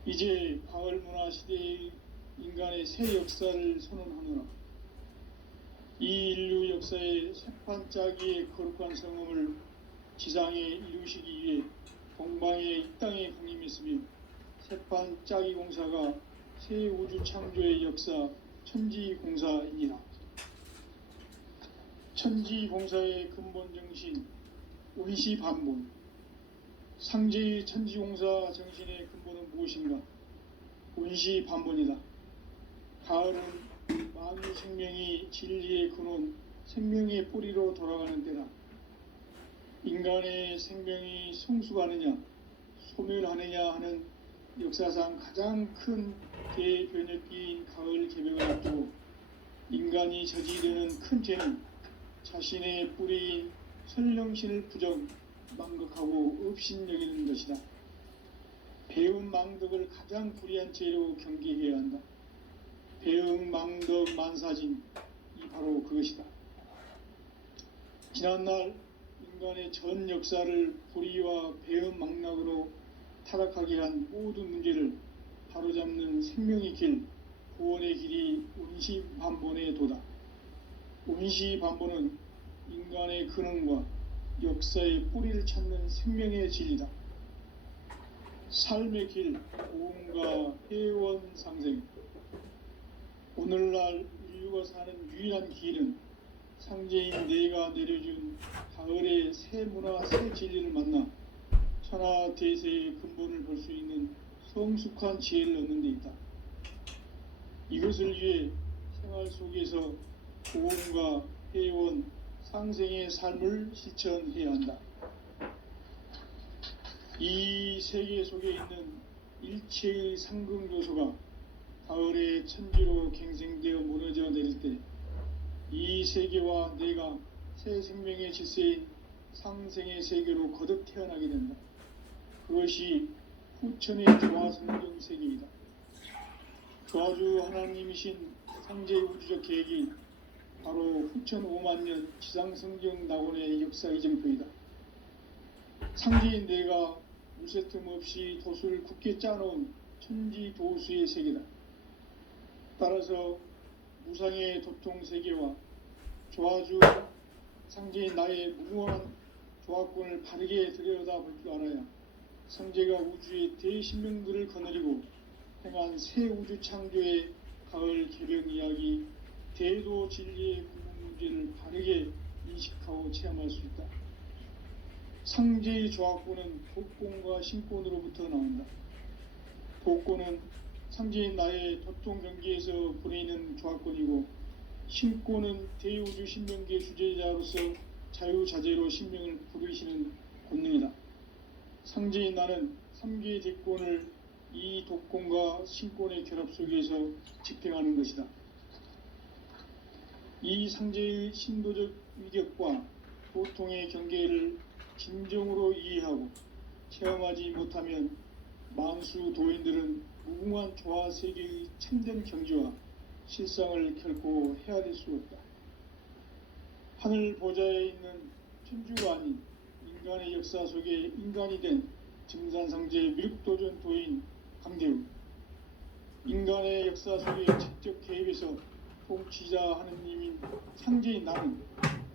이제 가을문화 시대의 인간의 새 역사를 선언하노라. 이 인류 역사의 새판짜기의 거룩한 성음을 지상에 이루시기 위해 동방의 이 땅에 강림했으며 새판짜기 공사가 새 우주 창조의 역사 천지공사이니라. 천지공사의 근본 정신 온시반본. 상제의 천지공사 정신의 근본은 무엇인가? 온시반본이다. 가을은 만유 생명이 진리의 근원, 생명의 뿌리로 돌아가는 때다. 인간의 생명이 성숙하느냐, 소멸하느냐 하는 역사상 가장 큰 대변혁기인 가을 개벽을 앞두고 인간이 저지르는 큰 죄는 자신의 뿌리인 설령신을 부정, 망극하고 업신여기는 것이다. 배운 망덕을 가장 불의한 죄로 경계해야 한다. 배응 망덕 만사진, 이 바로 그것이다. 지난날 인간의 전 역사를 불의와 배응 망락으로 타락하게 한 모든 문제를 바로잡는 생명의 길, 구원의 길이 온시반본의 도다. 온시반본은 인간의 근원과 역사의 뿌리를 찾는 생명의 진리다. 삶의 길, 고음과 회원 상생. 오늘날 인류가 사는 유일한 길은 상제인 내가 내려준 가을의 새 문화, 새 진리를 만나 천하 대세의 근본을 볼 수 있는 성숙한 지혜를 얻는 데 있다. 이것을 위해 생활 속에서 고음과 회원, 상생의 삶을 실천해야 한다. 이 세계 속에 있는 일체의 상금 요소가 가을의 천지로 갱생되어 무너져 내릴 때 이 세계와 내가 새 생명의 질서인 상생의 세계로 거듭 태어나게 된다. 그것이 후천의 조화성경 세계이다. 조화주 하나님이신 상제의 우주적 계획이 바로 후천 5만 년 지상성경 낙원의 역사의 점표이다. 상제인 내가 무쇠틈 없이 도수를 굳게 짜놓은 천지 도수의 세계다. 따라서 무상의 도통 세계와 조화주 상제인 나의 무궁한 조화권을 바르게 들여다볼 줄 알아야 상제가 우주의 대신명들을 거느리고 행한 새 우주 창조의 가을 개벽 이야기 대도 진리의 궁극 문제를 바르게 인식하고 체험할 수 있다. 상제의 조화권은 복권과 신권으로부터 나온다. 복권은 상제인 나의 도통 경계에서 보내는 조화권이고 신권은 대우주 신명계 주제자로서 자유자재로 신명을 부르시는 권능이다. 상제인 나는 3개의 대권을 이 독권과 신권의 결합 속에서 집행하는 것이다. 이 상제의 신도적 위격과 도통의 경계를 진정으로 이해하고 체험하지 못하면 만수 도인들은 무궁한 조화 세계의 참된 경지와 실상을 결코 헤아릴 수 없다. 하늘 보좌에 있는 천주가 아닌 인간의 역사 속에 인간이 된 증산상제의 미륵도전 도인 강대우, 인간의 역사 속에 직접 개입해서 통치자 하느님인 상제인 나는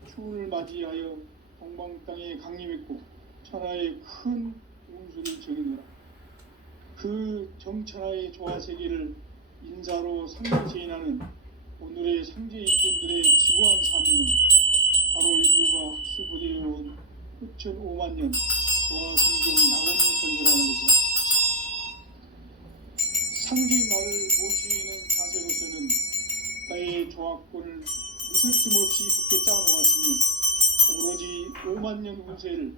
추운을 맞이하여 동방 땅에 강림했고 천하의 큰 운수를 정의노라. 그 정천하의 조화세계를 인사로 상제인하는 오늘의 상제 일꾼들의 지구한 사명은 바로 인류가 학수부대해온 후천 5만 년 조화성경 낙원을 건설하는 것이다. 상제인 나를 모시는 자세로서는 나의 조화권을 무쇠틈 없이 굳게 짜놓았으니 오로지 5만 년 운세를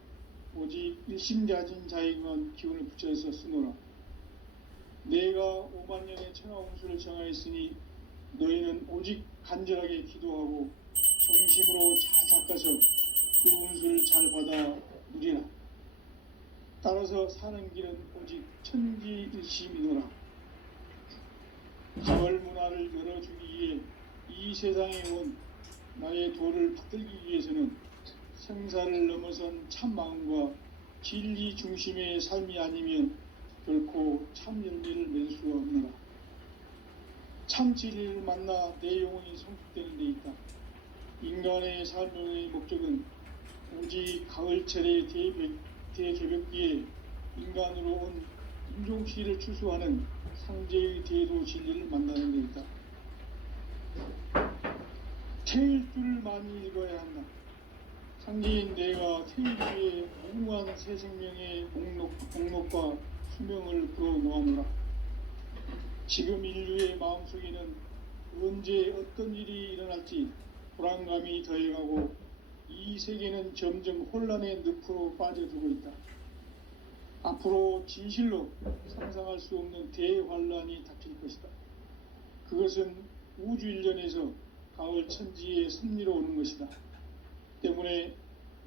오직 일심자진 자에게만 기운을 붙여서 쓰노라. 내가 5만 년의 천하 운수를 정하였으니 너희는 오직 간절하게 기도하고 정심으로 잘 닦아서 그 운수를 잘 받아 누리라. 따라서 사는 길은 오직 천지일심이노라. 가을 문화를 열어주기 위해 이 세상에 온 나의 도를 받들기 위해서는 생사를 넘어선 참 마음과 진리 중심의 삶이 아니면 결코 참 열매를 맺을 수가 없노라. 참 진리를 만나 내 영혼이 성숙되는 데 있다. 인간의 삶의 목적은 오직 가을철의 대개벽기에 인간으로 온 인종시를 추수하는 상제의 대도 진리를 만나는 데 있다. 태일주를 많이 읽어야 한다. 상제인 내가 태일주의 무궁한 새 생명의 목록과 수명을 풀어놓아노라. 지금 인류의 마음속에는 언제 어떤 일이 일어날지 불안감이 더해가고 이 세계는 점점 혼란의 늪으로 빠져들고 있다. 앞으로 진실로 상상할 수 없는 대환란이 닥칠 것이다. 그것은 우주 일련에서 가을 천지의 섭리로 오는 것이다. 때문에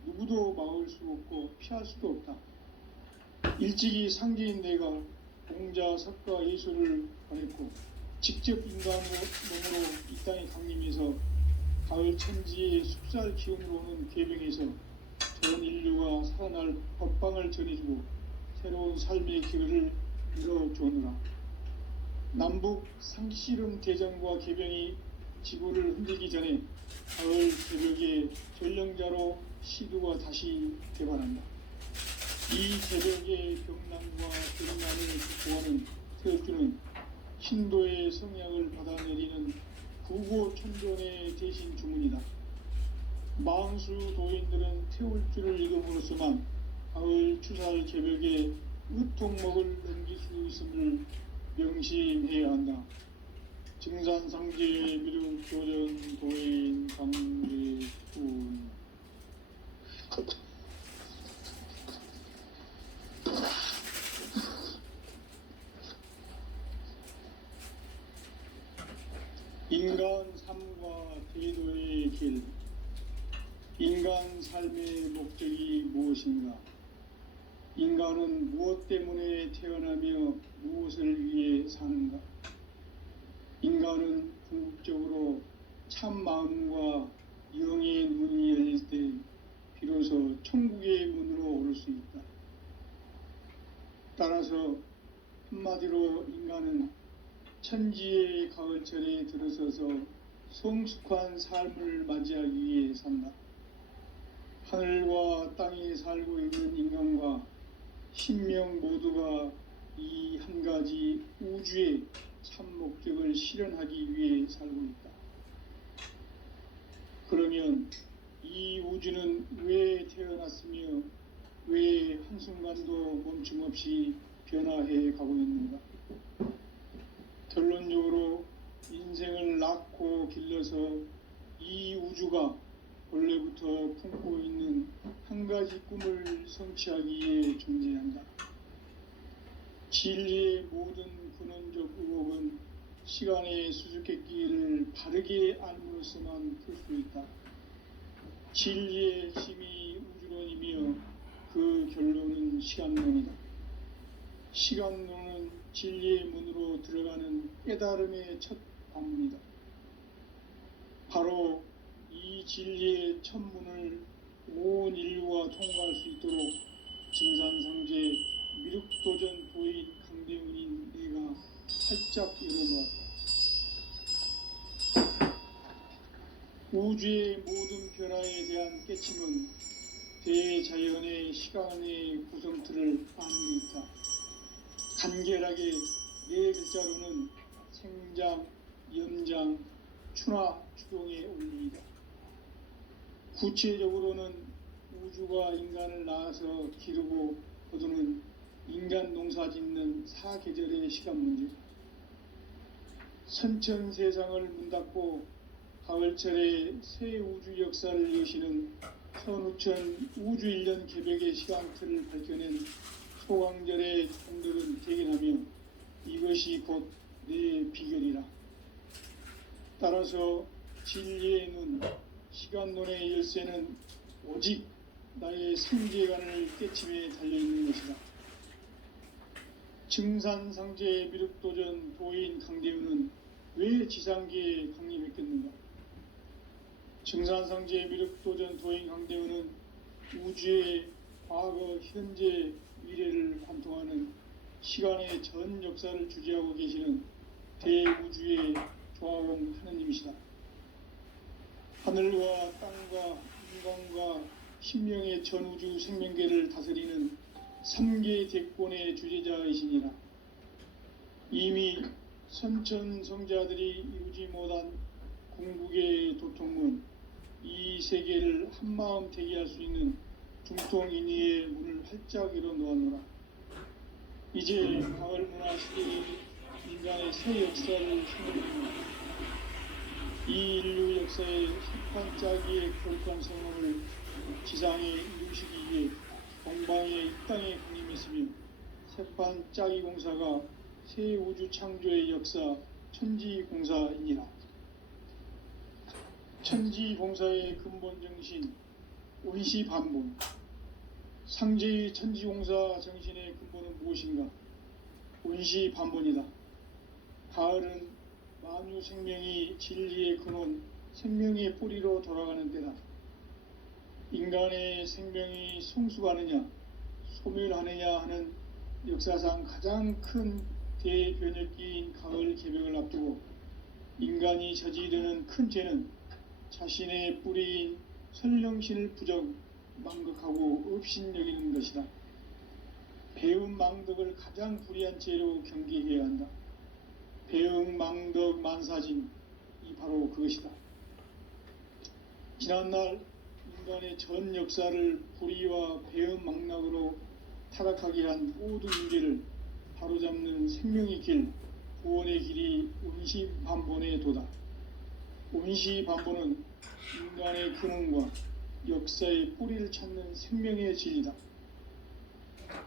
누구도 막을 수 없고 피할 수도 없다. 일찍이 상제인 내가 공자, 석가, 예수를 보냈고 직접 인간으로 이 땅에 강림해서 가을 천지의 숲살 기운으로 오는 계병에서 전 인류가 살아날 법방을 전해주고 새로운 삶의 기회를 이뤄주느라. 남북 상씨름 대전과 계병이 지구를 흔들기 전에 가을 개벽의 전령자로 시두가 다시 개발한다. 이 개벽의 병난과 병난을 극복하는 태엽주는 신도의 성향을 받아내리는 구고천존의 대신 주문이다. 망수 도인들은 태울주를 읽음으로써만 가을 추살 개벽의 으통목을 넘길 수 있음을 명심해야 한다. 증산상제의 미륵 도전 도인 강제군 인간 삶과 태도의 길. 인간 삶의 목적이 무엇인가? 인간은 무엇 때문에 태어나며 무엇을 위해 사는가? 인간은 궁극적으로 참 마음과 영의 문이 열릴 때 비로소 천국의 문으로 오를 수 있다. 따라서 한마디로 인간은 천지의 가을철에 들어서서 성숙한 삶을 맞이하기 위해 산다. 하늘과 땅에 살고 있는 인간과 신명 모두가 이 한 가지 우주의 참 목적을 실현하기 위해 살고 있다. 그러면 이 우주는 왜 태어났으며 왜 한순간도 멈춤없이 변화해 가고 있는가? 결론적으로 인생을 낳고 길러서 이 우주가 원래부터 품고 있는 한 가지 꿈을 성취하기 위해 존재한다. 진리의 모든 근원적 의혹은 시간의 수수께끼를 바르게 알므로써만 풀 수 있다. 진리의 힘이 우주론이며 그 결론은 시간론이다. 시간론은 진리의 문으로 들어가는 깨달음의 첫 관문이다. 바로 이 진리의 첫 문을 온 인류가 통과할 수 있도록 증산상제 미륵도전 도인 강대훈인 내가 활짝 열어놓았다. 우주의 모든 변화에 대한 깨침은 대자연의 시간의 구성틀을 아는 데 있다. 간결하게 네 글자로는 생장, 염장, 추나 추동의 원리이다. 구체적으로는 우주가 인간을 낳아서 기르고 거두는 인간 농사 짓는 사계절의 시간 문제다. 선천 세상을 문 닫고 가을철에 새 우주 역사를 여시는 선우천 우주 1년 개벽의 시간틀을 밝혀낸 소강절의 종들은 대견하며 이것이 곧 내 비결이라. 따라서 진리의 눈, 시간론의 열쇠는 오직 나의 상계관을 깨침에 달려있는 것이다. 증산상제 미륵도전 도인 강대훈은 왜 지상계에 강림했겠는가? 증산상제 미륵도전 도인 강대훈은 우주의 과거, 현재, 미래를 관통하는 시간의 전 역사를 주재하고 계시는 대우주의 조화공 하느님이시다. 하늘과 땅과 인간과 신명의 전우주 생명계를 다스리는 3계 대권의 주재자이시니라. 이미 선천성자들이 이루지 못한 궁극의 도통문, 이 세계를 한마음 대기할 수 있는 중통인의의 문을 활짝 열어놓았노라. 이제 가을 문화 시대의 인간의 새 역사를 선언합니다. 이 인류 역사의 한판짜기의 거룩한 성공을 지상에 이루시기 위해 동방의 이 땅에 강림했으며 새판짜기 공사가 새 우주 창조의 역사 천지공사이니라. 천지공사의 근본 정신 온시반본. 상제의 천지공사 정신의 근본은 무엇인가? 온시반본이다. 가을은 만유 생명이 진리의 근원, 생명의 뿌리로 돌아가는 때다. 인간의 생명이 성숙하느냐, 소멸하느냐 하는 역사상 가장 큰 대변혁기인 가을 개벽을 앞두고 인간이 저지르는 큰 죄는 자신의 뿌리인 설령신을 부정, 망극하고 업신여기는 것이다. 배음 망덕을 가장 불의한 죄로 경계해야 한다. 배음 망덕 만사진, 이 바로 그것이다. 지난날 인간의 전 역사를 불의와 배음 망락으로 타락하게 한 모든 문제를 바로잡는 생명의 길, 구원의 길이 온시반본의 도다. 온시반본은 인간의 근원과 역사의 뿌리를 찾는 생명의 진리다.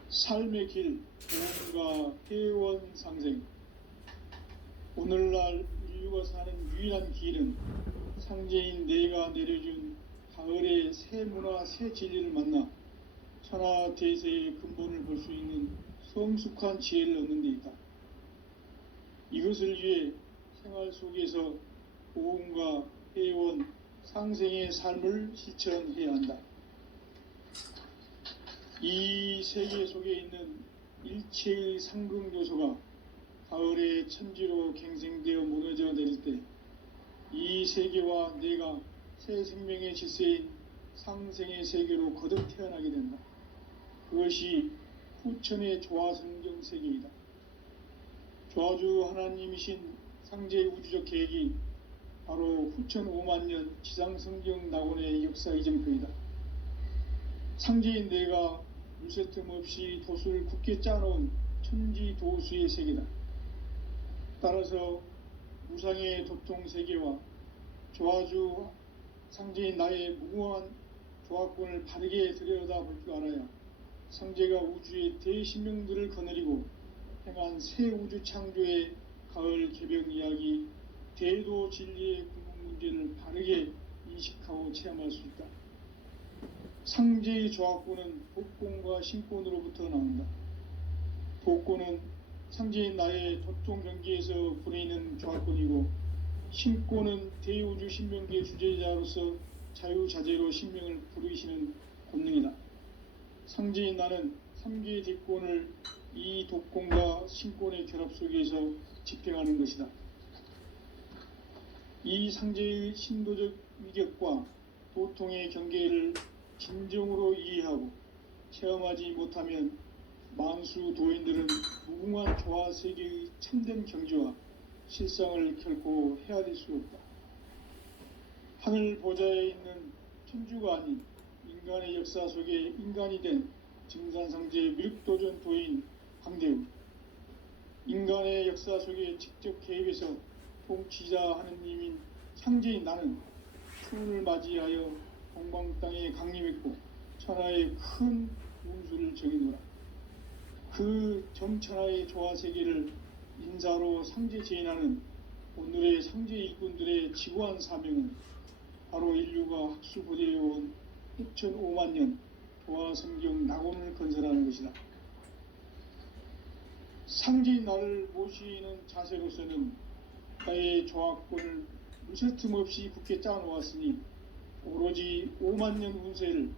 삶의 길, 구원과 회원상생. 오늘날 인류가 사는 유일한 길은 상제인 내가 내려준 가을의 새 문화 새 진리를 만나 천하 대세의 근본을 볼 수 있는 성숙한 지혜를 얻는 데 있다. 이것을 위해 생활 속에서 고음과 회원, 상생의 삶을 실천해야 한다. 이 세계 속에 있는 일체의 상극 요소가 가을의 천지로 갱생되어 무너져 내릴 때 이 세계와 내가 새 생명의 질서인 상생의 세계로 거듭 태어나게 된다. 그것이 후천의 조화성경 세계이다. 조화주 하나님이신 상제의 우주적 계획이 바로 후천 5만년 지상성경 낙원의 역사 이정표이다. 상제인 내가 물새틈 없이 도수를 굳게 짜놓은 천지 도수의 세계다. 따라서 무상의 도통 세계와 조화주 상제인 나의 무궁한 조화권을 바르게 들여다볼 줄 알아야 상제가 우주의 대신명들을 거느리고 행한 새 우주 창조의 가을 개벽 이야기, 대도 진리의 궁극 문제를 바르게 인식하고 체험할 수 있다. 상제의 조화권은 복권과 신권으로부터 나온다. 복권은 상제인 나의 도통 경계에서 부리는 조화권이고, 신권은 대우주 신명기의 주제자로서 자유자재로 신명을 부르시는 권능이다. 상제인 나는 3개의 대권을 이 독권과 신권의 결합 속에서 집행하는 것이다. 이 상제의 신도적 위격과 도통의 경계를 진정으로 이해하고 체험하지 못하면 만수 도인들은 무궁한 조화 세계의 참된 경지와 실상을 결코 헤아릴 수 없다. 하늘 보좌에 있는 천주가 아닌 인간의 역사 속에 인간이 된 증산상제 미륵도전 도인 강대우, 인간의 역사 속에 직접 개입해서 통치자 하느님인 상제인 나는 추운을 맞이하여 동방 땅에 강림했고 천하의 큰 운수를 정해놓으라. 그 정천하의 조화세계를 인사로 상제 제인하는 오늘의 상제 일꾼들의 지구한 사명은 바로 인류가 학수부대해온 6,500년 조화성경 낙원을 건설하는 것이다. 상제인 나를 모시는 자세로서는 나의 조화권을 무쇠틈 없이 굳게 짜놓았으니 오로지 5만년 운세를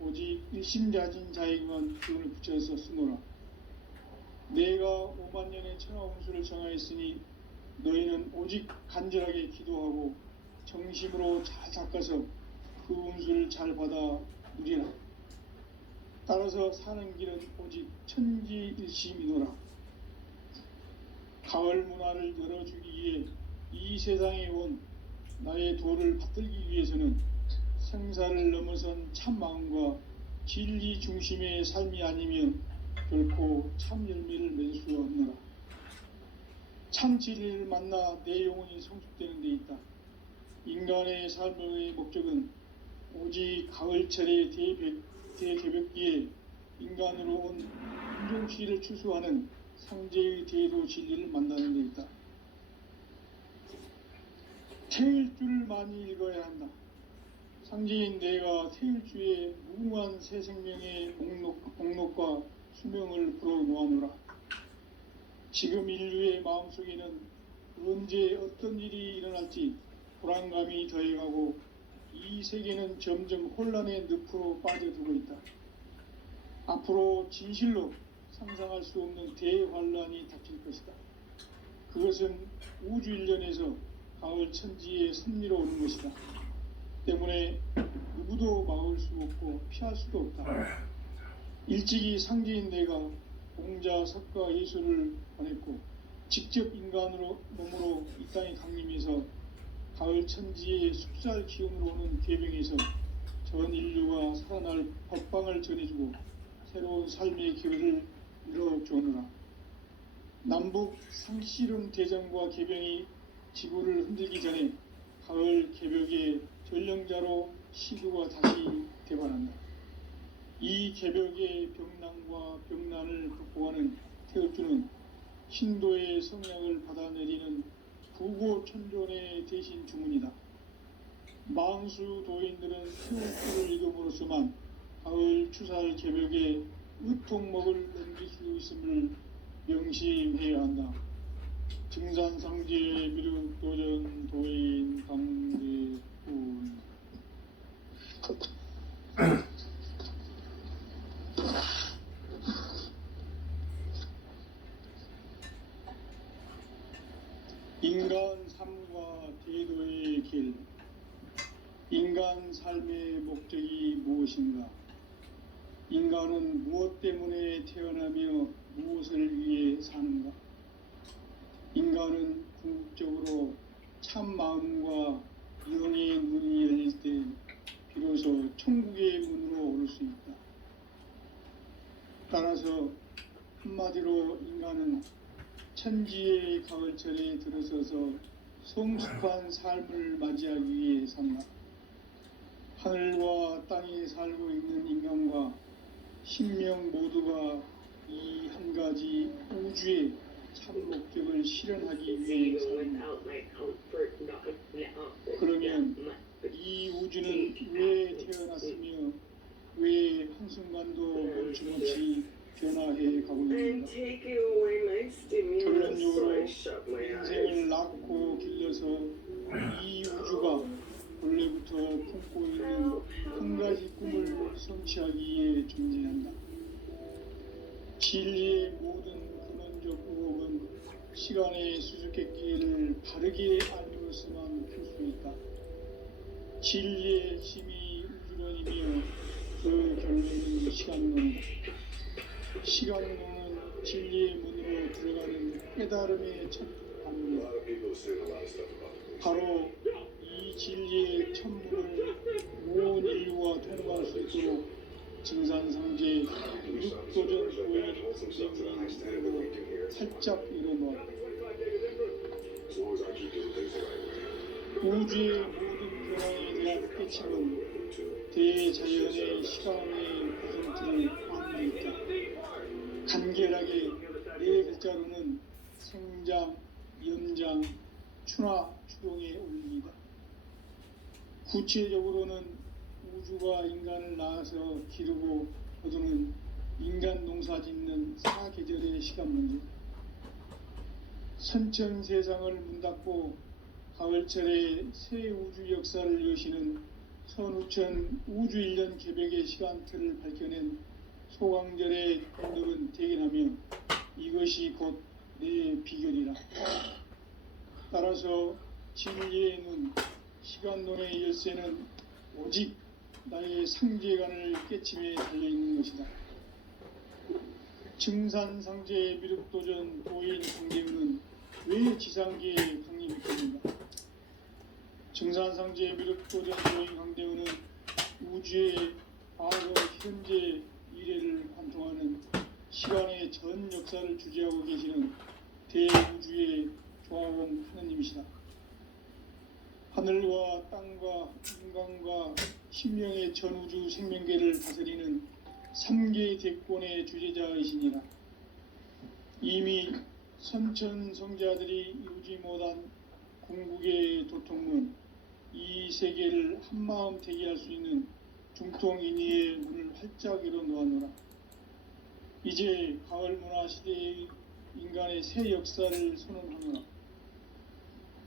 오직 일심자진 자에게만 기운을 붙여서 쓰노라. 내가 5만년의 천하 운수를 정하였으니 너희는 오직 간절하게 기도하고 정심으로 잘 닦아서 그 운수를 잘 받아 누리라. 따라서 사는 길은 오직 천지일심이노라. 가을 문화를 열어주기 위해 이 세상에 온 나의 도를 받들기 위해서는 생사를 넘어선 참 마음과 진리 중심의 삶이 아니면 결코 참 열매를 맺을 수 없노라. 참 진리를 만나 내 영혼이 성숙되는 데 있다. 인간의 삶의 목적은 오직 가을철의 대개벽기에 인간으로 온 인종시를 추수하는 상제의 대도 진리를 만나는 데 있다. 태일주를 많이 읽어야 한다. 상제인 내가 태일주의 무궁한 새 생명의 목록과 수명을 불어놓아노라. 지금 인류의 마음속에는 언제 어떤 일이 일어날지 불안감이 더해가고 이 세계는 점점 혼란의 늪으로 빠져들고 있다. 앞으로 진실로 상상할 수 없는 대환란이 닥칠 것이다. 그것은 우주 일련에서 가을 천지의 섭리로 오는 것이다. 때문에 누구도 막을 수 없고 피할 수도 없다. 일찍이 상제인 내가 공자, 석가, 예수를 보냈고 직접 인간으로 몸으로 이 땅에 강림해서 가을 천지의 숲살 기운으로 오는 계병에서 전 인류가 살아날 법방을 전해주고 새로운 삶의 기회를 이뤄주느라. 남북 상씨름 대전과 계병이 지구를 흔들기 전에 가을 개벽의 전령자로 시도가 다시 되관한다. 이 개벽의 병난과 병난을 극복하는 태극주는 신도의 성향을 받아내리는 부고천존의 대신 주문이다. 망수 도인들은 태울주를 읽음으로써만 가을 추살 개벽에 의통목을 넘길 수 있음을 명심해야 한다. 증산상제 미륵도전 도인 강대훈. 인간 삶과 대도의 길. 인간 삶의 목적이 무엇인가? 인간은 무엇 때문에 태어나며 무엇을 위해 사는가? 인간은 궁극적으로 참 마음과 영의 문이 열릴 때 비로소 천국의 문으로 오를 수 있다. 따라서 한마디로 인간은 천지의 가을철에 들어서서 성숙한 삶을 맞이하기 위해 산다. 하늘과 땅에 살고 있는 인간과 신명 모두가 이 한 가지 우주의 참 목적을 실현하기 위해 산다. 그러면 이 우주는 왜 태어났으며 왜 한순간도 멈춤없이 변화해 가고 있는가? 결론적으로 인생을 낳고 길러서 이 우주가 원래부터 품고 있는 한 가지 꿈을 성취하기 위해 존재한다. 진리의 모든 근원적 의혹은 시간의 수수께끼를 바르게 알므로서만 풀 수 있다. 진리의 핵심이 우주론이며 그 결론은 시간론이다. 시간론은 진리의 문으로 들어가는 깨달음의 첫 방문이다. 바로 이 진리의 천문을 온 인류가 통과할 수 있도록 증산상제 육도전 도의 선생님으로 살짝 일어놓았다. 우주의 모든 변화에 대한 깨침은 대자연의 시간의 구성틀을 안고 있다. 간결하게 네 글자로는 생장, 연장, 추나 추동에 올립니다. 구체적으로는 우주가 인간을 낳아서 기르고 거두는 인간 농사 짓는 사계절의 시간 문제. 선천 세상을 문 닫고 가을철에 새 우주 역사를 여시는 선우천 우주 1년 개벽의 시간틀을 밝혀낸 소강절의 분들은 대견하며 이것이 곧 내 비결이라. 따라서 진리의 눈, 시간론의 열쇠는 오직 나의 상제관을 깨침에 달려있는 것이다. 증산상제 미륵도전 도인 강대훈은 왜 지상계에 강림했겠는가? 증산상제 미륵도전 도인 강대훈은 우주의 과거, 현재, 미래를 관통하는 시간의 전 역사를 주재하고 계시는 대우주의 조화원 하느님이시다. 하늘과 땅과 인간과 신명의 전우주 생명계를 다스리는 3개 대권의 주제자이시니라. 이미 선천성자들이 이루지 못한 궁극의 도통문, 이 세계를 한마음 대기할 수 있는 중통인의의 문을 활짝 열어놓았노라. 이제 가을 문화 시대의 인간의 새 역사를 선언하노라.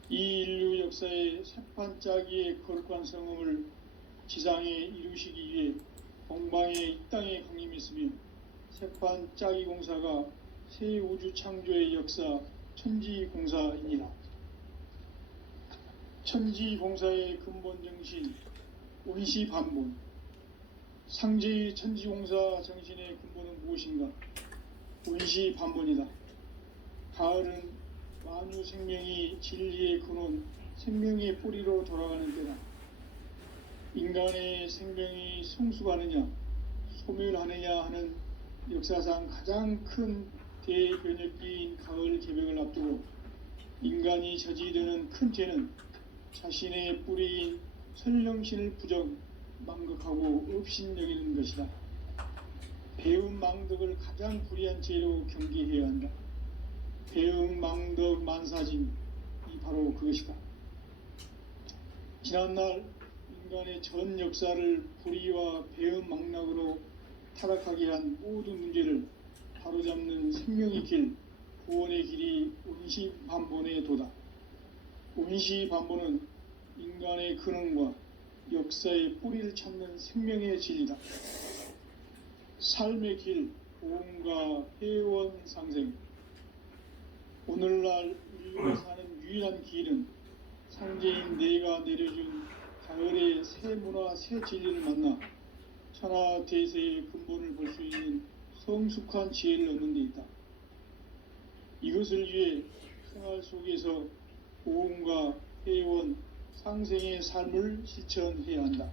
이 인류 역사의 새판짜기의 거룩한 성음을 지상에 이루시기 위해 동방의 이 땅에 강림했으며 새판짜기 공사가 새 우주 창조의 역사 천지공사이니라. 천지공사의 근본 정신 원시반본. 상제의 천지공사 정신의 근본은 무엇인가? 원시반본이다. 가을은 만유 생명이 진리의 근원, 생명의 뿌리로 돌아가는 때다. 인간의 생명이 성숙하느냐, 소멸하느냐 하는 역사상 가장 큰 대변혁기인 가을 개벽을 앞두고 인간이 저지르는 큰 죄는 자신의 뿌리인 설령신을 부정, 망극하고 업신여기는 것이다. 배움 망덕을 가장 불의한 죄로 경계해야 한다. 배움 망덕 만사진, 이 바로 바로 그것이다. 지난날 인간의 전 역사를 불의와 배은망락으로 타락하게 한 모든 문제를 바로잡는 생명의 길, 구원의 길이 운시반본의 도다. 운시반본은 인간의 근원과 역사의 뿌리를 찾는 생명의 진리다. 삶의 길, 보험과 회원 상생. 오늘날 인류가 사는 유일한 길은 상제인 내가 내려준 가을의 새 문화, 새 진리를 만나 천하 대세의 근본을 볼 수 있는 성숙한 지혜를 얻는 데 있다. 이것을 위해 생활 속에서 보험과 회원, 상생의 삶을 실천해야 한다.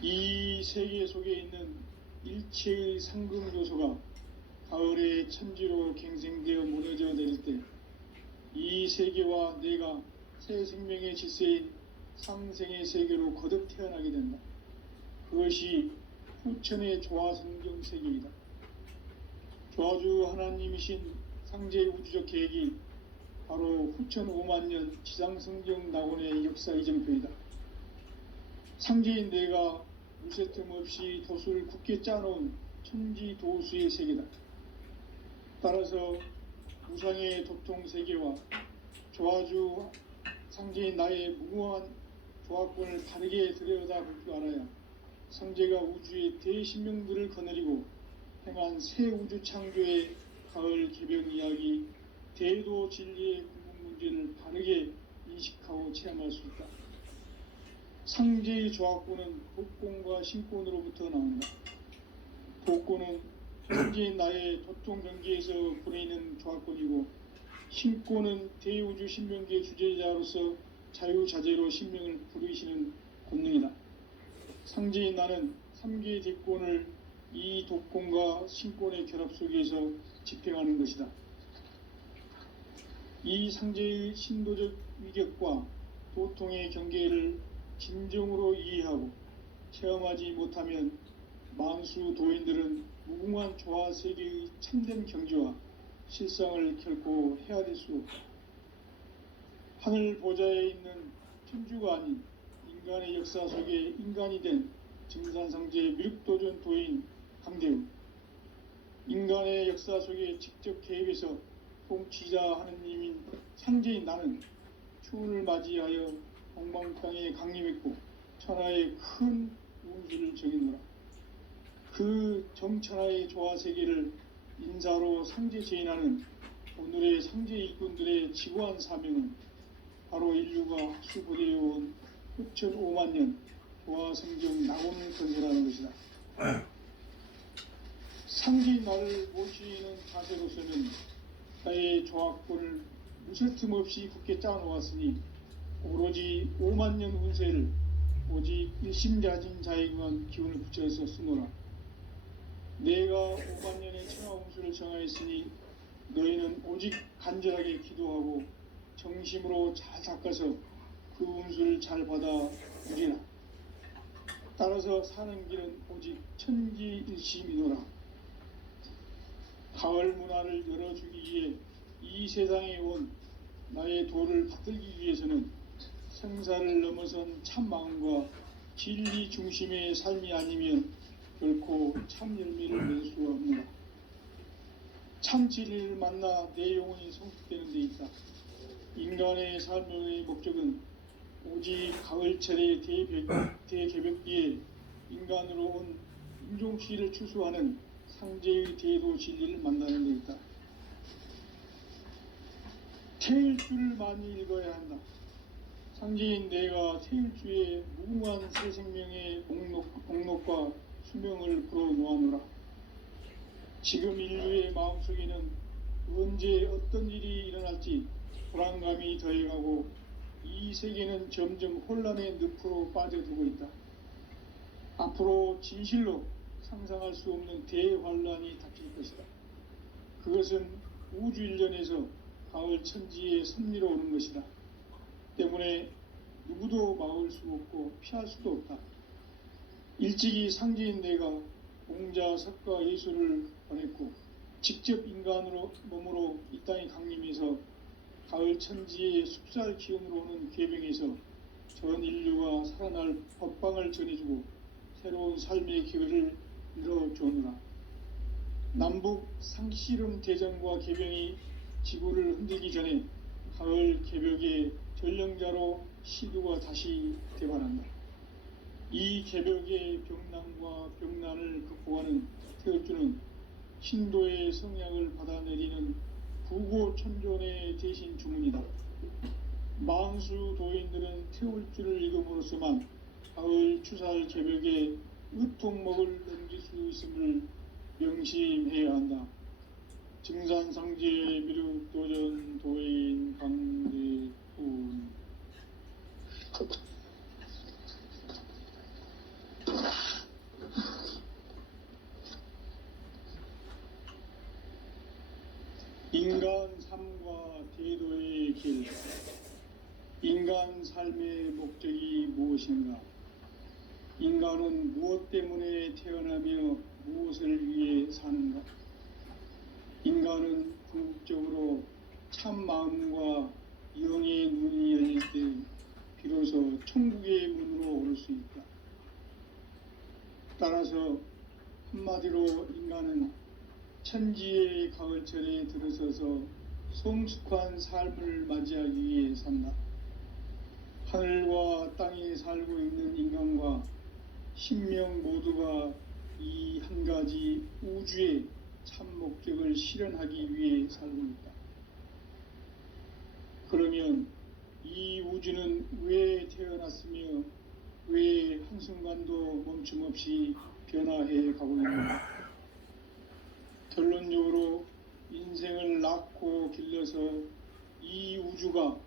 이 세계 속에 있는 일체의 상금 요소가 가을의 천지로 갱생되어 무너져 내릴 때 이 세계와 내가 새 생명의 질서인 상생의 세계로 거듭 태어나게 된다. 그것이 후천의 조화성경 세계이다. 조화주 하나님이신 상제의 우주적 계획이 바로 후천 5만 년 지상성경 낙원의 역사 이정표이다. 상제인 내가 무쇠틈 없이 도수를 굳게 짜놓은 천지 도수의 세계다. 따라서 우상의 도통 세계와 조화주 상제인 나의 무궁한 조화권을 바르게 들여다볼 줄 알아야 상제가 우주의 대신명들을 거느리고 행한 새 우주 창조의 가을 개벽 이야기, 대도 진리의 궁극 문제를 바르게 인식하고 체험할 수 있다. 상제의 조화권은 복권과 신권으로부터 나온다. 복권은 현재의 나의 도통 경계에서 보내는 조화권이고, 신권은 대우주 신명계의 주제자로서 자유자재로 신명을 부르시는 권능이다. 상제인 나는 3개의 대권을 이 독권과 신권의 결합 속에서 집행하는 것이다. 이 상제의 신도적 위격과 도통의 경계를 진정으로 이해하고 체험하지 못하면 만수 도인들은 무궁한 조화 세계의 참된 경지와 실상을 결코 헤아릴 수 없다. 하늘 보좌에 있는 천주가 아닌 인간의 역사 속에 인간이 된 증산상제의 미륵도전 도인 강대우, 인간의 역사 속에 직접 개입해서 통치자 하느님인 상제인 나는 추운을 맞이하여 동방땅에 강림했고 천하의 큰 운수를 정해노라. 그 정천하의 조화세계를 인사로 상제 제인하는 오늘의 상제 일꾼들의 지고한 사명은 바로 인류가 수고되어온 후천 5만 년 조화성경 낙원을 건설하는 것이다. 상제인 나를 모시는 자세로서는 나의 조화권을 무쇠틈 없이 굳게 짜놓았으니 오로지 5만 년 운세를 오직 일심자진 자에게만 기운을 붙여서 쓰노라. 내가 5만 년의 천하 운수를 정하였으니 너희는 오직 간절하게 기도하고 정심으로 잘 닦아서 그 운수를 잘 받아 누리라. 따라서 사는 길은 오직 천지일심이노라. 가을 문화를 열어주기 위해 이 세상에 온 나의 도를 받들기 위해서는 생사를 넘어선 참 마음과 진리 중심의 삶이 아니면 결코 참 열매를 낼 수 없노라. 참 진리를 만나 내 영혼이 성숙되는 데 있다. 인간의 삶의 목적은 오직 가을철의 대개벽기에 인간으로 온 인종시를 추수하는 상제의 대도 진리를 만나는 데 있다. 태일주를 많이 읽어야 한다. 상제인 내가 태일주의 무궁한 새 생명의 목록과 수명을 불어놓아노라. 지금 인류의 마음속에는 언제 어떤 일이 일어날지 불안감이 더해가고 이 세계는 점점 혼란의 늪으로 빠져들고 있다. 앞으로 진실로 상상할 수 없는 대환란이 닥칠 것이다. 그것은 우주 일련에서 가을 천지의 섭리로 오는 것이다. 때문에 누구도 막을 수 없고 피할 수도 없다. 일찍이 상제인 내가 공자, 석가, 예수를 보냈고 직접 인간으로 몸으로 이 땅에 강림해서 가을 천지의 숲살 기운으로 오는 괴병에서 전 인류가 살아날 법방을 전해주고 새로운 삶의 기회를 열어주느라. 남북 상씨름 대전과 개병이 지구를 흔들기 전에 가을 개벽의 전령자로 시두가 다시 되관한다. 이 개벽의 병난과 병난을 극복하는 태울주는 신도의 성약을 받아내리는 부고천존의 대신 주문이다. 만수 도인들은 태울주를 읽음으로써만 가을 추살 개벽의 으통목을 넘길 수 있음을 명심해야 한다. 증산상제 미륵도전 도인 강대훈. 인간 삶과 대도의 길. 인간 삶의 목적이 무엇인가? 인간은 무엇 때문에 태어나며 무엇을 위해 사는가? 인간은 궁극적으로 참 마음과 영의 눈이 열릴 때 비로소 천국의 문으로 오를 수 있다. 따라서 한마디로 인간은 천지의 가을철에 들어서서 성숙한 삶을 맞이하기 위해 산다. 하늘과 땅에 살고 있는 인간과 신명 모두가 이 한 가지 우주의 참 목적을 실현하기 위해 살고 있다. 그러면 이 우주는 왜 태어났으며 왜 한순간도 멈춤없이 변화해 가고 있는가? 결론적으로 인생을 낳고 길러서 이 우주가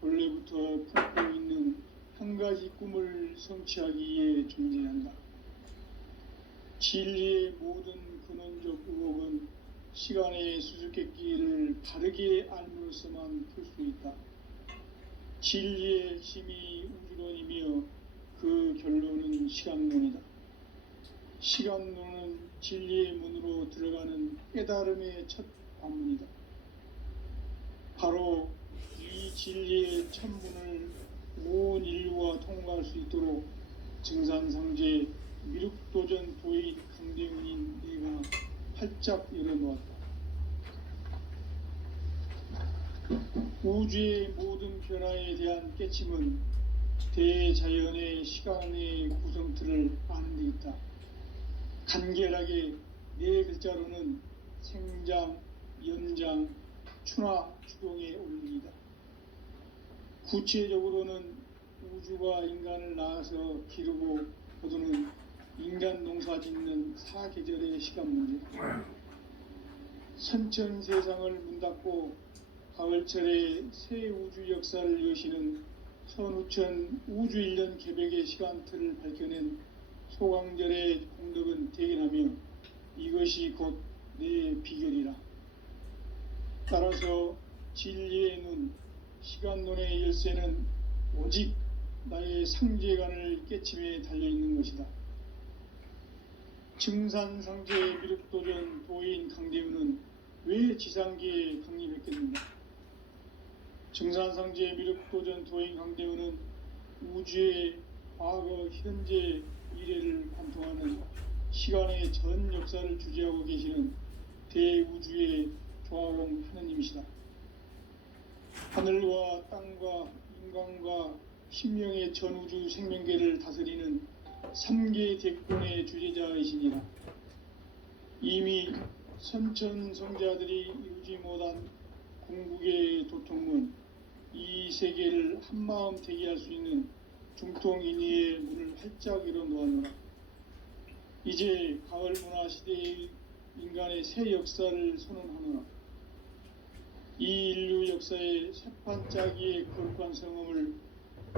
원래부터 품고 있는 한 가지 꿈을 성취하기 위해 존재한다. 진리의 모든 근원적 의혹은 시간의 수수께끼를 바르게 알므로서만 풀 수 있다. 진리의 핵심이 우주론이며 그 결론은 시간론이다. 시간론은 진리의 문으로 들어가는 깨달음의 첫 관문이다. 바로 이 진리의 첫 문을 온 인류가 통과할 수 있도록 증산상제 미륵도전 도인 강대훈인 내가 활짝 열어놓았다. 우주의 모든 변화에 대한 깨침은 대자연의 시간의 구성틀을 아는 데 있다. 간결하게 네 글자로는 생장, 연장, 추나 추동의 원리이다. 구체적으로는 우주가 인간을 낳아서 기르고 거두는 인간 농사 짓는 사계절의 시간 문제다. 선천 세상을 문 닫고 가을철에 새 우주 역사를 여시는 선우천 우주 1년 개벽의 시간틀을 밝혀낸 소강절의 공덕은 대견하며 이것이 곧 내 비결이라. 따라서 진리의 눈, 시간론의 열쇠는 오직 나의 상제관을 깨침에 달려있는 것이다. 증산상제 미륵도전 도인 강대훈은 왜 지상계에 강림했겠는가? 증산상제 미륵도전 도인 강대훈은 우주의 과거, 현재, 미래를 관통하는 시간의 전 역사를 주재하고 계시는 대우주의 조화공 하느님이시다. 하늘과 땅과 인간과 신명의 전우주 생명계를 다스리는 3계 대권의 주재자이시니라. 이미 선천성자들이 이루지 못한 궁극의 도통문, 이 세계를 한마음 되게 할 수 있는 중통인의의 문을 활짝 열어놓았노라. 이제 가을 문화 시대의 인간의 새 역사를 선언하노라. 이 인류 역사의 새판짜기의 거룩한 성음을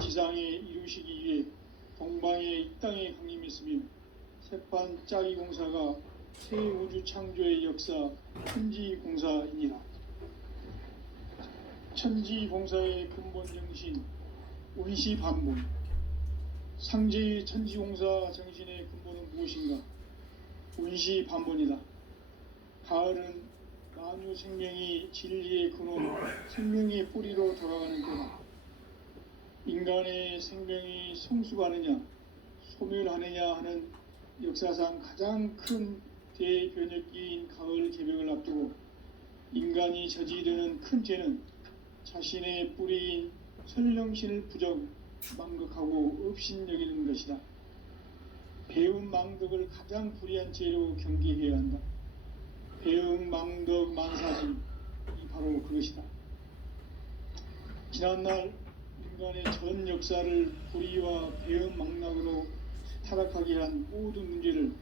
지상에 이루시기 위해 동방의 이 땅에 강림했으며 새판짜기 공사가 새 우주 창조의 역사 천지공사이니라. 천지공사의 근본 정신 운시반본. 상제의 천지공사 정신의 근본은 무엇인가? 운시반본이다. 가을은 만유 생명이 진리의 근원 생명의 뿌리로 돌아가는 때다. 인간의 생명이 성숙하느냐 소멸하느냐 하는 역사상 가장 큰 대변혁기인 가을 개벽을 앞두고 인간이 저지르는 큰 죄는 자신의 뿌리인 설령신을 부정 망각하고 업신여기는 것이다. 배움 망덕을 가장 불의한 죄로 경계해야 한다. 배움 망덕 만사지 바로 그것이다. 지난날 인간의 전 역사를 불의와 배움 망락으로 타락하게 한 모든 문제를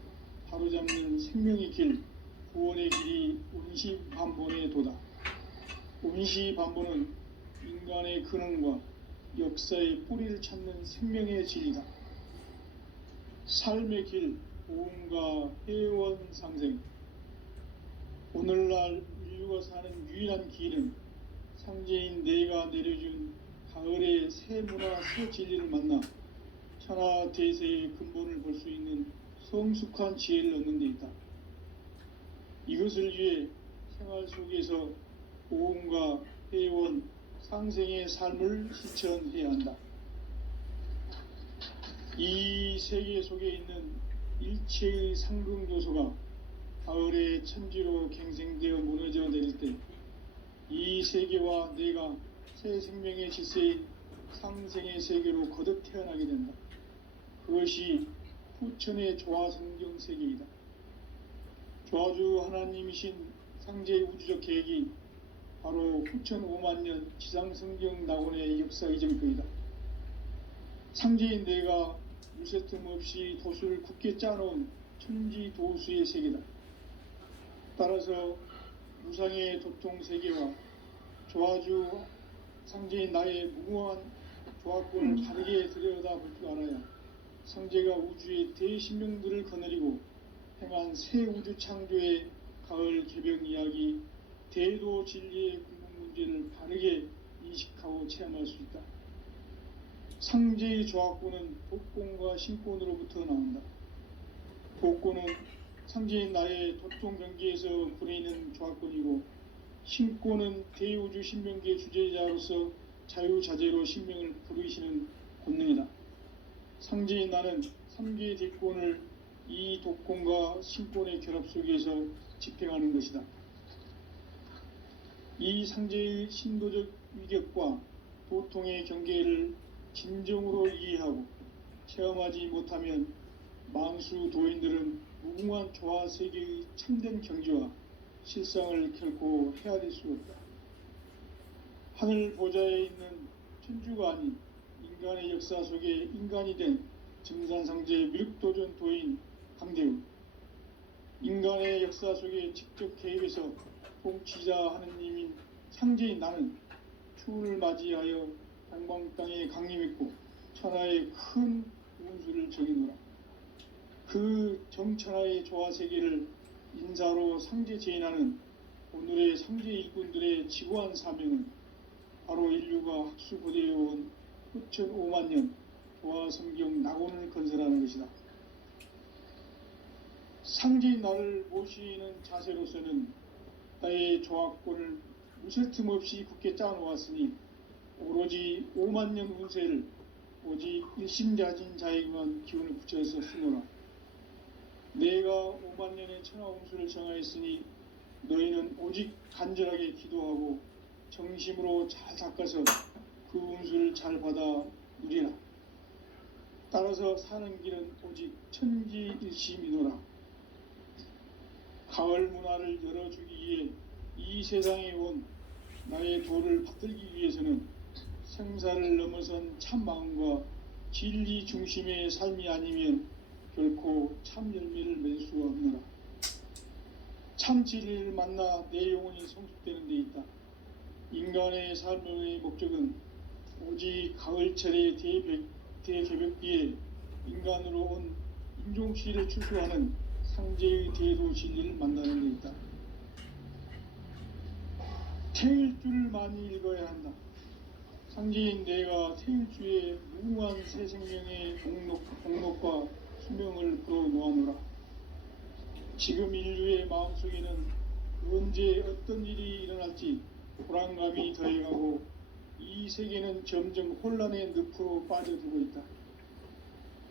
바로잡는 생명의 길, 구원의 길이 운시반본의 도다. 운시반본은 인간의 근원과 역사의 뿌리를 찾는 생명의 진리다. 삶의 길, 보험과 회원 상생. 오늘날 인류가 사는 유일한 길은 상제인 내가 내려준 가을의 새 문화, 새 진리를 만나 천하 대세의 근본을 볼 수 있는 성숙한 지혜를 얻는 데 있다. 이것을 위해 생활 속에서 보험과 회원, 상생의 삶을 실천해야 한다. 이 세계 속에 있는 일체의 상승조소가 가을의 천지로 갱생되어 무너져 내릴 때 이 세계와 내가 새 생명의 질서인 상생의 세계로 거듭 태어나게 된다. 그것이 후천의 조화성경 세계이다. 조화주 하나님이신 상제의 우주적 계획이 바로 후천 5만년 지상성경 낙원의 역사 이전표이다. 상제인 내가 무쇠틈 없이 도수를 굳게 짜놓은 천지 도수의 세계다. 따라서 무상의 도통 세계와 조화주 상제인 나의 무궁한 조화권을 바르게 들여다볼 줄 알아야 상제가 우주의 대신명들을 거느리고 행한 새 우주 창조의 가을 개벽 이야기, 대도 진리의 궁극 문제를 바르게 인식하고 체험할 수 있다. 상제의 조화권은 복권과 신권으로부터 나온다. 복권은 상제인 나의 도통 경계에서 부리는 조화권이고, 신권은 대우주 신명기의 주제자로서 자유자재로 신명을 부르시는 권능이다. 상제인 나는 3개의 대권을 이 독권과 신권의 결합 속에서 집행하는 것이다. 이 상제의 신도적 위격과 도통의 경계를 진정으로 이해하고 체험하지 못하면 만수 도인들은 무궁한 조화 세계의 참된 경지와 실상을 결코 헤아릴 수 없다. 하늘 보좌에 있는 천주가 아닌 인간의 역사 속에 인간이 된 증산상제의 미륵도전 도인 강대우, 인간의 역사 속에 직접 개입해서 통치자 하느님인 상제인 나는 추운을 맞이하여 방방 땅에 강림했고 천하의 큰 운수를 정해노라. 그 정천하의 조화 세계를 인사로 상제 제인하는 오늘의 상제 일꾼들의 지고한 사명은 바로 인류가 학수고대해온 후천 5만년 조화 성경 낙원을 건설하는 것이다. 상제인 나를 모시는 자세로서는 나의 조화권을 무쇠틈 없이 굳게 짜놓았으니 오로지 5만년 운세를 오직 일심자진 자에게만 기운을 붙여서 쓰노라. 내가 5만년의 천하 운수를 정하였으니 너희는 오직 간절하게 기도하고 정심으로 잘 닦아서 그 운수를 잘 받아 누리라. 따라서 사는 길은 오직 천지일심이노라. 가을 문화를 열어주기 위해 이 세상에 온 나의 도를 받들기 위해서는 생사를 넘어선 참 마음과 진리 중심의 삶이 아니면 결코 참 열매를 맺을 수가 없노라. 참 진리를 만나 내 영혼이 성숙되는 데 있다. 인간의 삶의 목적은 오직 가을철의 대개벽기에 인간으로 온 인종씨를 추수하는 상제의 대도 진리를 만나는 데 있다. 태일주를 많이 읽어야 한다. 상제인 내가 태일주의 무궁한 새 생명의 목록과 수명을 풀어놓아노라. 지금 인류의 마음속에는 언제 어떤 일이 일어날지 불안감이 더해가고 이 세계는 점점 혼란의 늪으로 빠져들고 있다.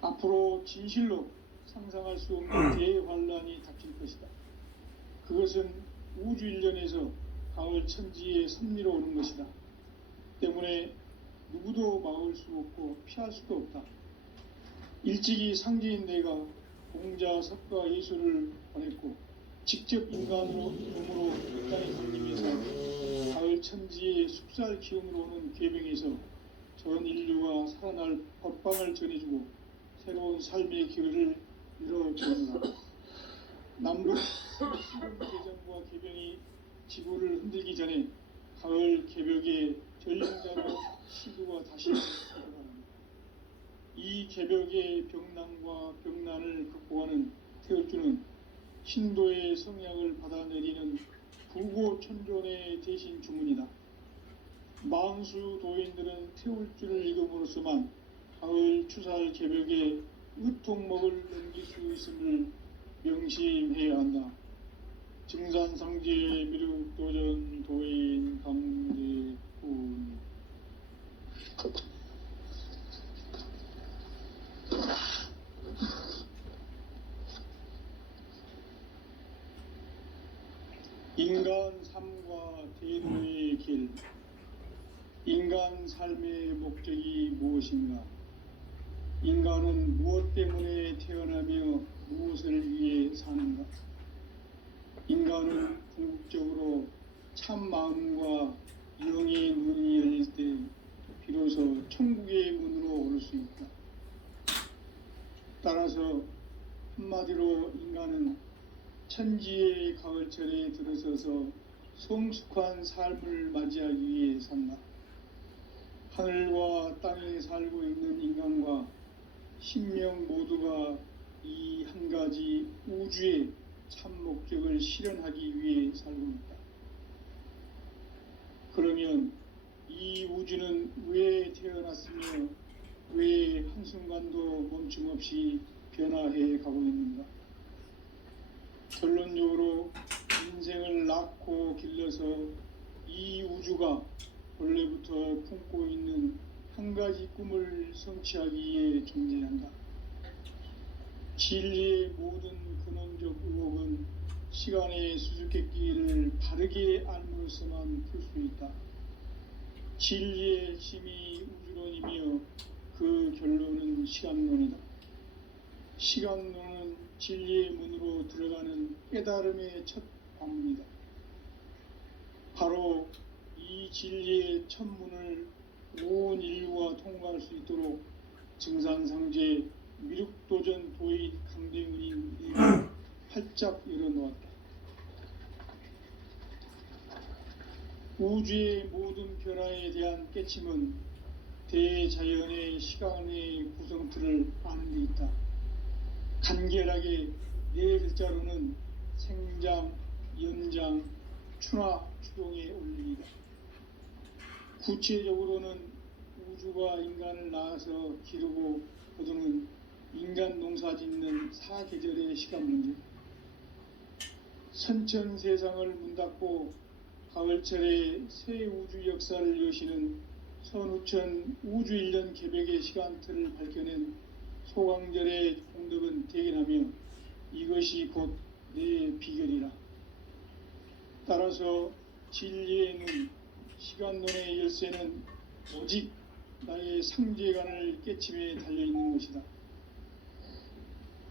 앞으로 진실로 상상할 수 없는 대환란이 닥칠 것이다. 그것은 우주 일련에서 가을 천지의 섭리로 오는 것이다. 때문에 누구도 막을 수 없고 피할 수도 없다. 일찍이 상제인 내가 공자, 석가, 예수를 보냈고 직접 인간으로 몸으로 이 땅에 강림해서 가을 천지의 숲살 기운으로 오는 궤병에서 전 인류가 살아날 법방을 전해주고 새로운 삶의 기회를 열어주느라. 남북 대전과 개병이 지구를 흔들기 전에 가을 개벽의 전령자로 시구가 다시 들어갑니다. 이 개벽의 병난과 병난을 극복하는 태울주는 신도의 성약을 받아내리는 부고천존의 대신 주문이다. 만수 도인들은 태울주를 읽음으로써만 가을 추살 개벽의 의통목을 넘길 수 있음을 명심해야 한다. 증산상제 미륵도전 도인 강대군. 인간 삶과 대노의 길. 인간 삶의 목적이 무엇인가? 인간은 무엇 때문에 태어나며 무엇을 위해 사는가? 인간은 궁극적으로 참 마음과 영의 눈이 열릴 때 비로소 천국의 문으로 오를 수 있다. 따라서 한마디로 인간은 천지의 가을철에 들어서서 성숙한 삶을 맞이하기 위해 산다. 하늘과 땅에 살고 있는 인간과 신명 모두가 이 한 가지 우주의 참 목적을 실현하기 위해 살고 있다. 그러면 이 우주는 왜 태어났으며 왜 한순간도 멈춤없이 변화해 가고 있는가? 결론적으로 인생을 낳고 길러서 이 우주가 원래부터 품고 있는 한 가지 꿈을 성취하기 위해 존재한다. 진리의 모든 근원적 의혹은 시간의 수수께끼를 바르게 알므로서만 풀 수 있다. 진리의 핵심이 우주론이며 그 결론은 시간론이다. 시간론은 진리의 문으로 들어가는 깨달음의 첫 관문이다. 바로 이 진리의 첫 문을 온 인류가 통과할 수 있도록 증산상제 미륵도전 도인 강대문이 활짝 열어놓았다. 우주의 모든 변화에 대한 깨침은 대자연의 시간의 구성틀을 아는 데 있다. 간결하게 네 글자로는 생장, 연장, 추나 추동의 원리이다. 구체적으로는 우주가 인간을 낳아서 기르고 거두는 인간 농사 짓는 사계절의 시간 문제. 선천 세상을 문 닫고 가을철에 새 우주 역사를 여시는 선우천 우주 1년 개벽의 시간틀을 밝혀낸 소강절의 공덕은 대견하며 이것이 곧 내 비결이라. 따라서 진리의 눈, 시간론의 열쇠는 오직 나의 상제관을 깨침에 달려있는 것이다.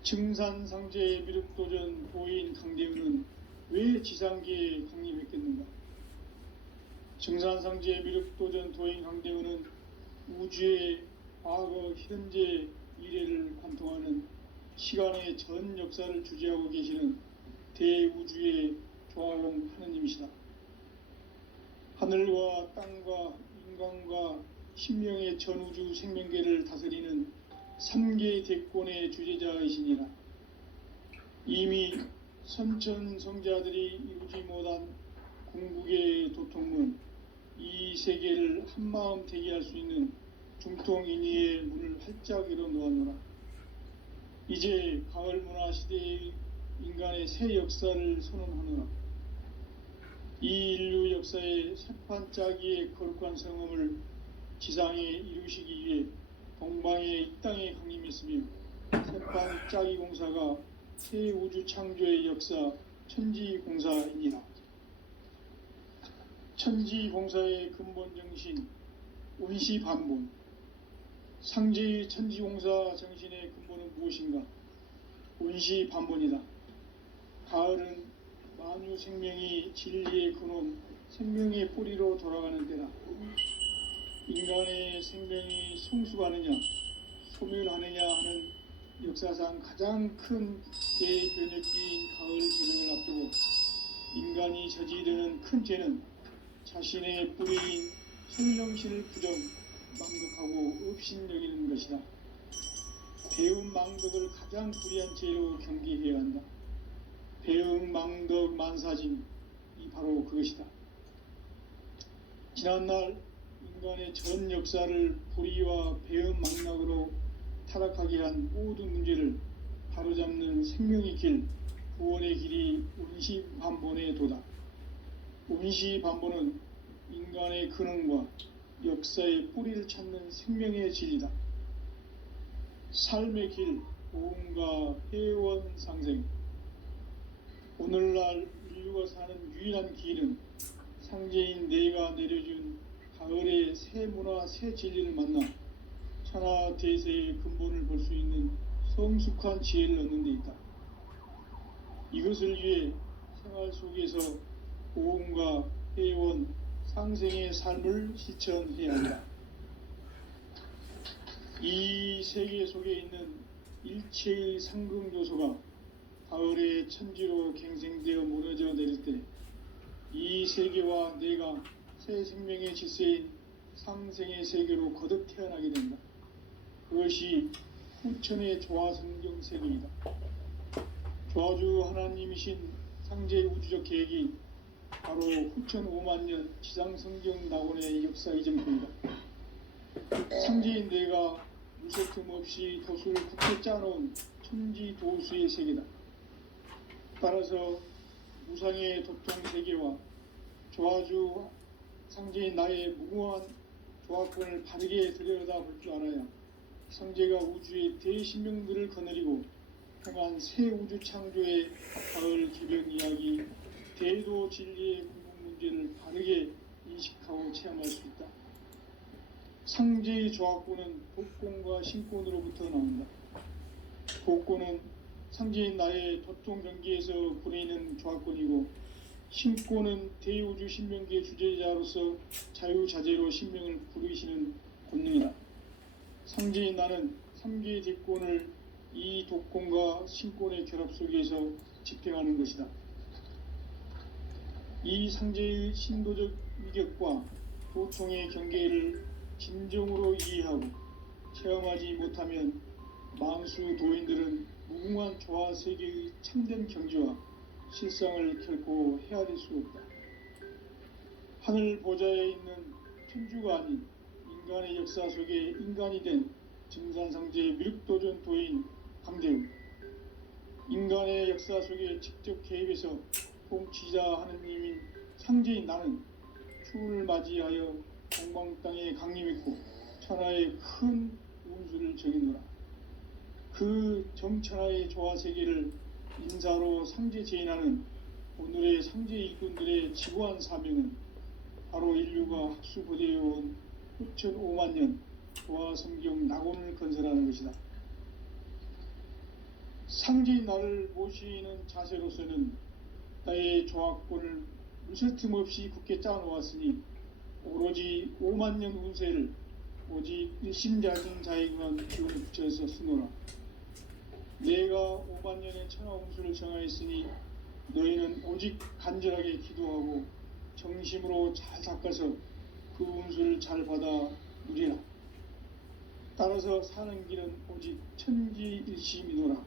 증산상제 미륵도전 도인 강대훈은 왜 지상계에 강림했겠는가? 증산상제 미륵도전 도인 강대훈은 우주의 과거, 현재, 미래를 관통하는 시간의 전 역사를 주재하고 계시는 대우주의 조화공 하느님이시다. 하늘과 땅과 인간과 신명의 전우주 생명계를 다스리는 3계 대권의 주재자이시니라. 이미 선천성자들이 이루지 못한 궁극의 도통문, 이 세계를 한마음 되게 할 수 있는 중통인의의 문을 활짝 열어놓았노라. 이제 가을 문화 시대의 인간의 새 역사를 선언하노라. 이 인류 역사의 새판 짜기의 거룩한 성음을 지상에 이루시기 위해 동방의 이 땅에 강림했으며 새판 짜기 공사가 새 우주 창조의 역사 천지공사입니다. 천지공사의 근본 정신 운시반본. 상제의 천지공사 정신의 근본은 무엇인가? 운시반본이다. 가을은 만유 생명이 진리의 근원, 생명의 뿌리로 돌아가는 때다. 인간의 생명이 성숙하느냐, 소멸하느냐 하는 역사상 가장 큰 대변혁기인 가을 개벽을 앞두고 인간이 저지르는 큰 죄는 자신의 뿌리인 성령신을 부정, 망극하고 업신여기는 것이다. 배움 망덕을 가장 불의한 죄로 경계해야 한다. 배움 망덕 만사진이 바로 그것이다. 지난날 인간의 전 역사를 불의와 배움 망락으로 타락하게 한 모든 문제를 바로잡는 생명의 길, 구원의 길이 운시반본의 도다. 운시반본은 인간의 근원과 역사의 뿌리를 찾는 생명의 진리다. 삶의 길, 보험과 회원 상생. 오늘날 인류가 사는 유일한 길은 상제인 내가 내려준 가을의 새 문화, 새 진리를 만나 천하 대세의 근본을 볼 수 있는 성숙한 지혜를 얻는 데 있다. 이것을 위해 생활 속에서 보험과 회원, 상생의 삶을 실천해야 한다. 이 세계 속에 있는 일체의 상극 요소가 가을의 천지로 갱생되어 무너져 내릴 때 이 세계와 내가 새 생명의 질서인 상생의 세계로 거듭 태어나게 된다. 그것이 후천의 조화성경 세계이다. 조화주 하나님이신 상제의 우주적 계획이 바로 후천 5만년 지상성경 낙원의 역사 이전편이다. 상제인 내가 무쇠틈 없이 도수를 굳게 짜놓은 천지 도수의 세계다. 따라서 무상의 도통 세계와 조화주 상제인 나의 무궁한 조화권을 바르게 들여다볼 줄 알아야 상제가 우주의 대신명들을 거느리고 행한 새 우주 창조의 가을 개벽 이야기, 대도 진리의 궁극 문제를 바르게 인식하고 체험할 수 있다. 상제의 조화권은 독권과 신권으로부터 나온다. 독권은 상제인 나의 도통 경계에서 부리는 조화권이고, 신권은 대우주 신명기의 주제자로서 자유자재로 신명을 부르시는 권능이다. 상제인 나는 3개의 대권을 이 독권과 신권의 결합 속에서 집행하는 것이다. 이 상제의 신도적 위격과 도통의 경계를 진정으로 이해하고 체험하지 못하면 만수 도인들은 무궁한 조화 세계의 참된 경지와 실상을 결코 헤아릴 수 없다. 하늘 보좌에 있는 천주가 아닌 인간의 역사 속에 인간이 된 증산상제의 미륵도전 도인 강대웅, 인간의 역사 속에 직접 개입해서 통치자 하느님인 상제인 나는 추운을 맞이하여 동방 땅에 강림했고 천하의 큰 운수를 정했노라. 그 정천하의 조화세계를 인사로 상제 제인하는 오늘의 상제 일꾼들의 지고한 사명은 바로 인류가 학수고대해온 후천 5만년 조화성경 낙원을 건설하는 것이다. 상제인 나를 모시는 자세로서는 나의 조화권을 무쇠틈 없이 굳게 짜놓았으니 오로지 5만년 운세를 오직 일심자진 자에게만 기운을 붙여서 쓰노라. 내가 5만년의 천하 운수를 정하였으니 너희는 오직 간절하게 기도하고 정심으로 잘 닦아서 그 운수를 잘 받아 누리라. 따라서 사는 길은 오직 천지일심이노라.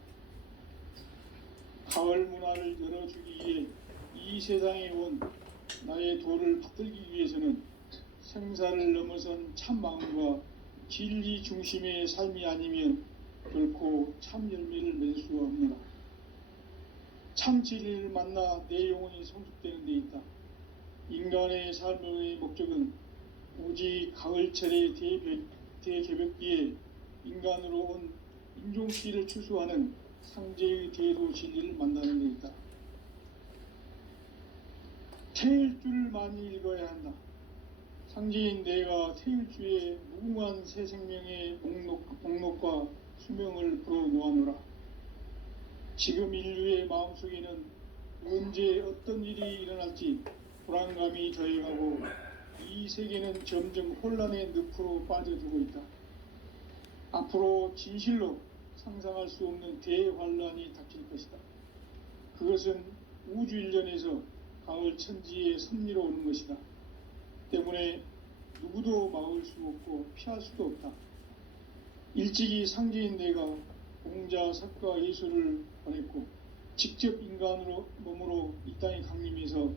가을 문화를 열어주기 위해 이 세상에 온 나의 도를 받들기 위해서는 생사를 넘어선 참 마음과 진리 중심의 삶이 아니면 결코 참 열매를 맺을 수가 없노라. 참 진리를 만나 내 영혼이 성숙되는 데 있다. 인간의 삶의 목적은 오직 가을철의 대개벽기에 인간으로 온 인종피를 추수하는 상제의 대도 진리를 만나는 데 있다. 태일주를 많이 읽어야 한다. 상제인 내가 태일주의 무궁한 새 생명의 목록과 수명을 풀어놓아노라. 지금 인류의 마음속에는 언제 어떤 일이 일어날지 불안감이 더해가고 이 세계는 점점 혼란의 늪으로 빠져들고 있다. 앞으로 진실로 상상할 수 없는 대환란이 닥칠 것이다. 그것은 우주 일련에서 가을 천지의 섭리로 오는 것이다. 때문에 누구도 막을 수 없고 피할 수도 없다. 일찍이 상제인 내가 공자, 석가, 예수를 보냈고 직접 인간으로 몸으로 이 땅에 강림해서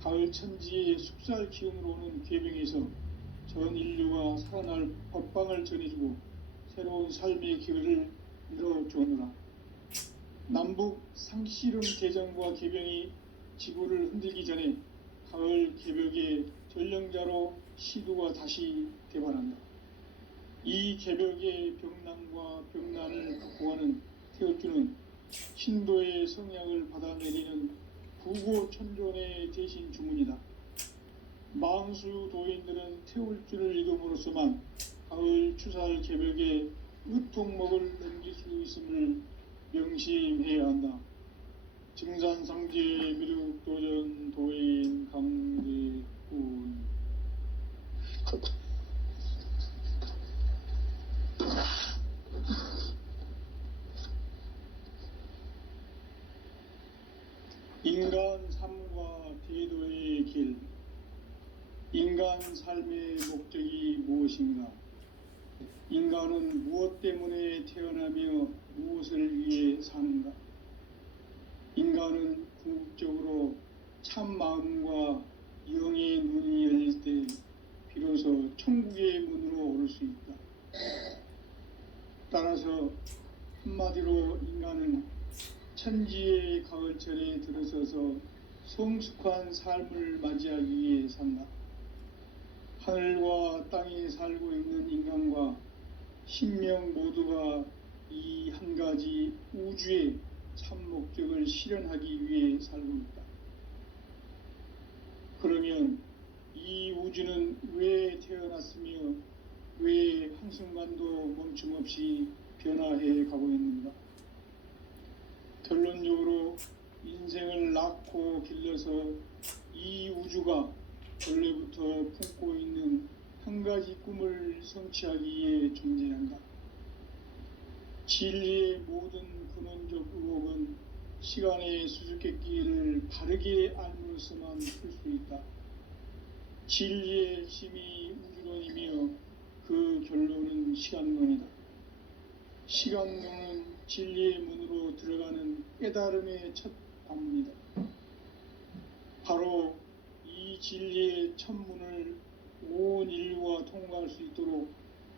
가을 천지의 숙살 기운으로 오는 궤병에서 전 인류가 살아날 법방을 전해주고 새로운 삶의 기회를 열어주었노라. 남북 상씨름 대전과 개병이 지구를 흔들기 전에 가을 개벽의 전령자로 시두가 다시 개발한다. 이 개벽의 병난과 병난을 극복하는 태울주는 신도의 성약을 받아내리는 부고천존의 대신 주문이다. 망수 도인들은 태울주를 읽음으로써만 가을 추살 개벽의 으통목을 넘길 수 있음을 명심해야 한다. 증산상제 미륵도전 도인 강대군. 인간 삶과 대도의 길. 인간 삶의 목적이 무엇인가? 인간은 무엇 때문에 태어나며 무엇을 위해 사는가? 인간은 궁극적으로 참 마음과 영의 눈이 열릴 때 비로소 천국의 문으로 오를 수 있다. 따라서 한마디로 인간은 천지의 가을철에 들어서서 성숙한 삶을 맞이하기 위해 산다. 하늘과 땅에 살고 있는 인간과 신명 모두가 이 한 가지 우주의 참 목적을 실현하기 위해 살고 있다. 그러면 이 우주는 왜 태어났으며 왜 한순간도 멈춤없이 변화해 가고 있는가? 결론적으로 인생을 낳고 길러서 이 우주가 원래부터 품고 있는 한 가지 꿈을 성취하기 위해 존재한다. 진리의 모든 근원적 의혹은 시간의 수수께끼를 바르게 알므로서만 풀 수 있다. 진리의 힘이 우주론이며 그 결론은 시간론이다. 시간론은 진리의 문으로 들어가는 깨달음의 첫 관문이다. 바로 이 진리의 첫 문을 온 인류가 통과할 수 있도록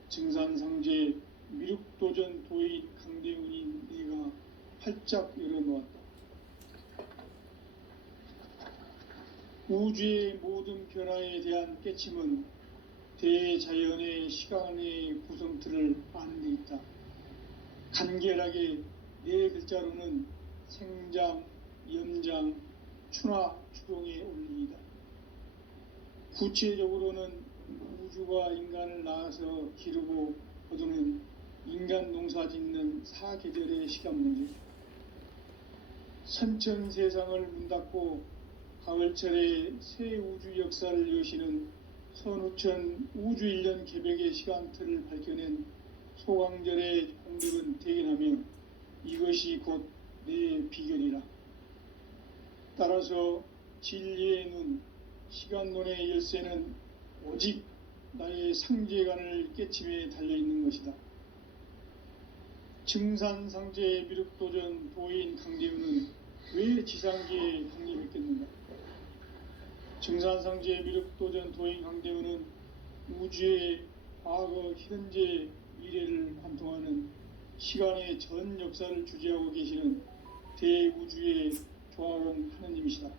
증산상제 미륵도전 도인 강대훈인 내가 활짝 열어놓았다. 우주의 모든 변화에 대한 깨침은 대자연의 시간의 구성틀을 아는 데 있다. 간결하게 네 글자로는 생장, 염장, 추나 추동의 원리이다. 구체적으로는 우주가 인간을 낳아서 기르고 거두는 인간 농사 짓는 사계절의 시간 문제. 선천 세상을 문 닫고 가을철에 새 우주 역사를 여시는 선우천 우주 1년 개벽의 시간틀을 밝혀낸 소강절의 공덕은 대견하며 이것이 곧 내 비결이라. 따라서 진리의 눈, 시간론의 열쇠는 오직 나의 상제관을 깨침에 달려있는 것이다. 증산상제 미륵도전 도인 강대훈은 왜 지상계에 강림했겠는가? 증산상제 미륵도전 도인 강대훈은 우주의 과거, 현재, 미래를 관통하는 시간의 전 역사를 주재하고 계시는 대우주의 조화원 하느님이시다.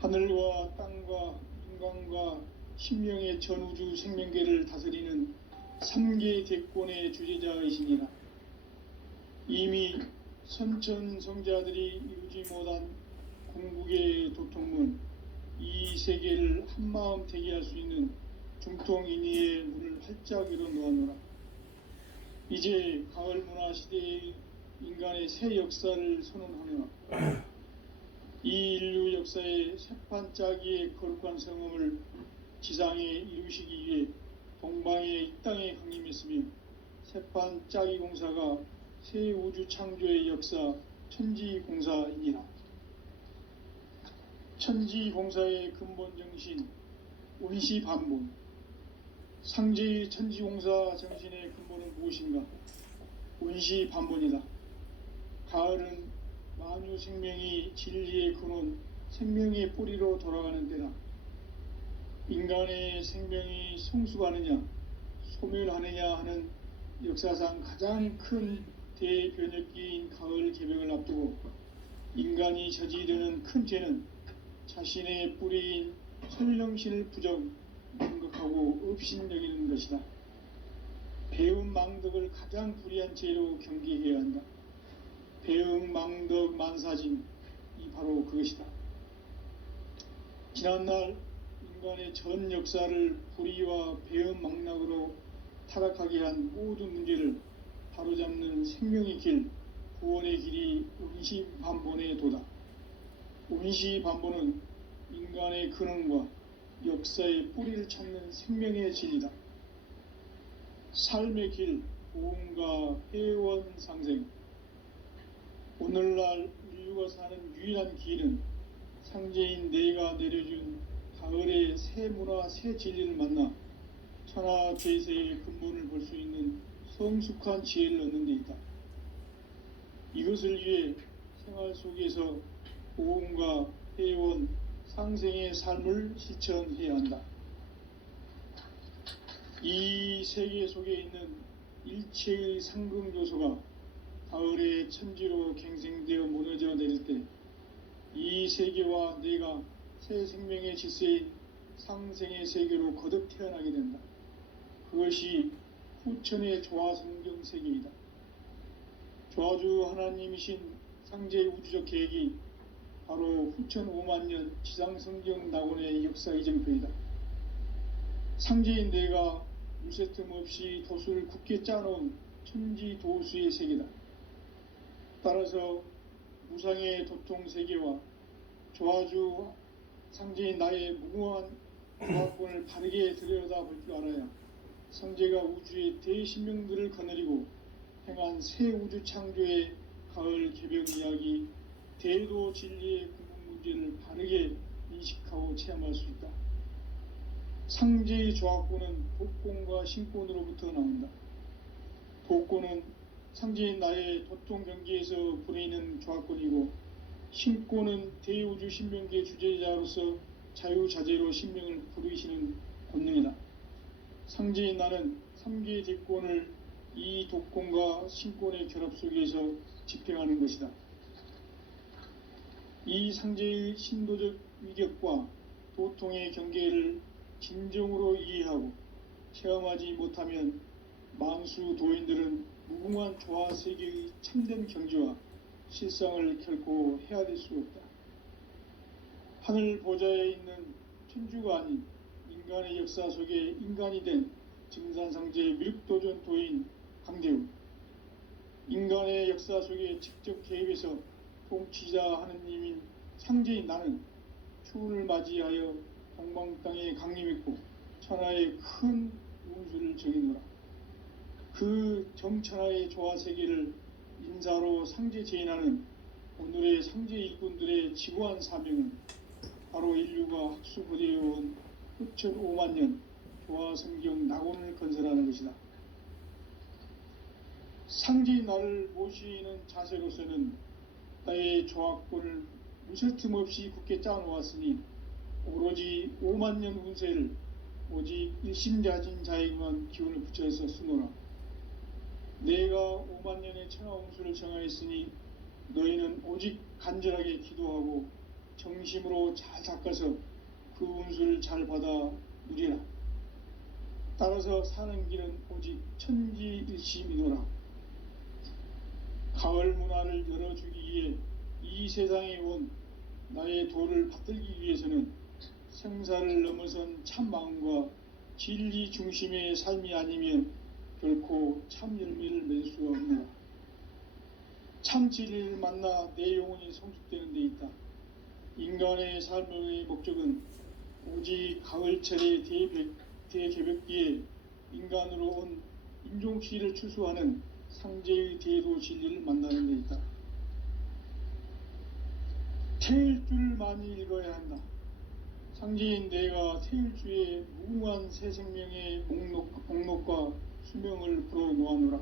하늘과 땅과 인간과 신명의 전우주 생명계를 다스리는 3계 대권의 주제자이시니라. 이미 선천성자들이 이루지 못한 궁극의 도통문, 이 세계를 한마음 되게 할 수 있는 중통인의의 문을 활짝 열어 놓아노라. 이제 가을 문화 시대의 인간의 새 역사를 선언하노라. 이 인류 역사의 새판짜기의 거룩한 성음을 지상에 이루시기 위해 동방의 이 땅에 강림했으며, 새판짜기 공사가 새 우주 창조의 역사 천지공사이니라. 천지공사의 근본 정신 운시반본. 상제의 천지공사 정신의 근본은 무엇인가? 운시반본이다. 가을은 만유 생명이 진리의 근원, 생명의 뿌리로 돌아가는 때다. 인간의 생명이 성숙하느냐 소멸하느냐 하는 역사상 가장 큰 대변혁기인 가을 개벽을 앞두고, 인간이 저지르는 큰 죄는 자신의 뿌리인 설령신을 부정망각하고 업신여기는 것이다. 배움 망덕을 가장 불의한 죄로 경계해야 한다. 배움 망덕 만사진, 이 바로 그것이다. 지난날 인간의 전 역사를 불의와 배움 망락으로 타락하게 한 모든 문제를 바로잡는 생명의 길, 구원의 길이 운시반본의 도다. 운시반본은 인간의 근원과 역사의 뿌리를 찾는 생명의 진리다. 삶의 길, 보험과 회원 상생. 오늘날 인류가 사는 유일한 길은 상제인 내가 내려준 가을의 새 문화, 새 진리를 만나 천하 제세의 근본을 볼 수 있는 성숙한 지혜를 얻는 데 있다. 이것을 위해 생활 속에서 보험과 회원, 상생의 삶을 실천해야 한다. 이 세계 속에 있는 일체의 상극 요소가 가을의 천지로 갱생되어 무너져 내릴 때, 이 세계와 내가 새 생명의 질서인 상생의 세계로 거듭 태어나게 된다. 그것이 후천의 조화성경 세계이다. 조화주 하나님이신 상제의 우주적 계획이 바로 후천 5만년 지상성경 낙원의 역사 이정표이다. 상제인 내가 무쇠틈 없이 도수를 굳게 짜놓은 천지도수의 세계다. 따라서 무상의 도통세계와 조화주 상제인 나의 무궁한 조화권을 바르게 들여다볼 줄 알아야 상제가 우주의 대신명들을 거느리고 행한 새 우주 창조의 가을 개벽 이야기, 대도 진리의 궁극 문제를 바르게 인식하고 체험할 수 있다. 상제의 조화권은 복권과 신권으로부터 나온다. 복권은 상제인 나의 도통 경계에서 부리는 조화권이고, 신권은 대우주 신명계 주제자로서 자유자재로 신명을 부르시는 권능이다. 상제인 나는 3계 대권을 이 독권과 신권의 결합 속에서 집행하는 것이다. 이 상제의 신도적 위격과 도통의 경계를 진정으로 이해하고 체험하지 못하면 만수 도인들은 무궁한 조화세계의 참된 경지와 실상을 결코 헤아릴 수 없다. 하늘 보좌에 있는 천주가 아닌 인간의 역사 속에 인간이 된 증산상제의 미륵도전 도인 강대우, 인간의 역사 속에 직접 개입해서 통치자 하느님인 상제인 나는 추운을 맞이하여 동방 땅에 강림했고 천하의 큰 운수를 정해노라. 그 정천하의 조화세계를 인사로 상제 제인하는 오늘의 상제 일꾼들의 지구한 사명은 바로 인류가 학수고대해온 후천 5만년 조화성경 낙원을 건설하는 것이다. 상제인 나를 모시는 자세로서는 나의 조화권을 무쇠틈 없이 굳게 짜놓았으니 오로지 5만년 운세를 오직 일심자진 자에게만 기운을 붙여서 쓰노라. 내가 5만년의 천하운수를 정하였으니 너희는 오직 간절하게 기도하고 정심으로 잘 닦아서 그 운수를 잘 받아 누리라. 따라서 사는 길은 오직 천지일심이노라. 가을 문화를 열어주기 위해 이 세상에 온 나의 도를 받들기 위해서는 생사를 넘어선 참 마음과 진리 중심의 삶이 아니면 결코 참 열매를 맺을 수가 없노라. 참 진리를 만나 내 영혼이 성숙되는 데 있다. 인간의 삶의 목적은 오직 가을철의 대개벽기에 인간으로 온 인종치를 추수하는 상제의 대도 진리를 만나는 데 있다. 태일주를 많이 읽어야 한다. 상제인 내가 태일주의 무궁한 새 생명의 목록과 수명을 불어놓아노라.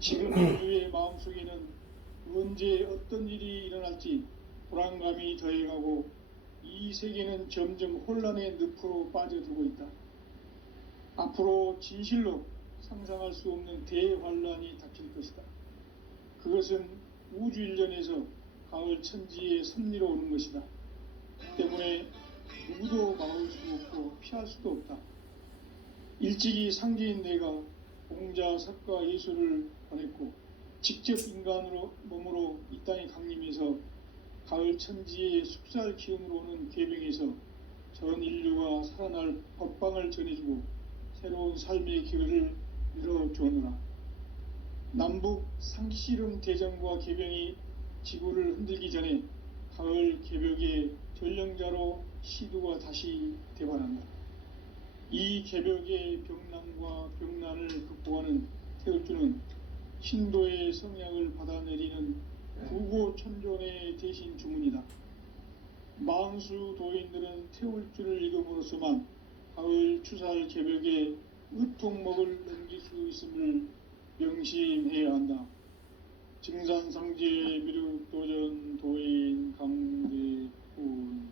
지금 인류의 마음속에는 언제 어떤 일이 일어날지 불안감이 더해가고 이 세계는 점점 혼란의 늪으로 빠져들고 있다. 앞으로 진실로 상상할 수 없는 대환란이 닥칠 것이다. 그것은 우주 일련에서 가을 천지의 섭리로 오는 것이다. 때문에 누구도 막을 수 없고 피할 수도 없다. 일찍이 상제인 내가 공자, 석가, 예수를 보냈고 직접 인간으로 몸으로 이 땅에 강림해서 가을 천지의 숲살 기운으로 오는 계명에서 전 인류가 살아날 법방을 전해주고 새로운 삶의 기회를 열어주오노라. 남북 상씨름 대전과 개병이 지구를 흔들기 전에 가을 개벽의 전령자로 시두가 다시 대반한다. 이 개벽의 병난과 병난을 극복하는 태울주는 신도의 성약을 받아내리는 구고천존의 대신 주문이다. 만수 도인들은 태울주를 읽음으로써만 가을 추살 개벽의 의통목을 넘길 수 있음을 명심해야 한다. 증산상제 미륵 도전 도인 강대훈.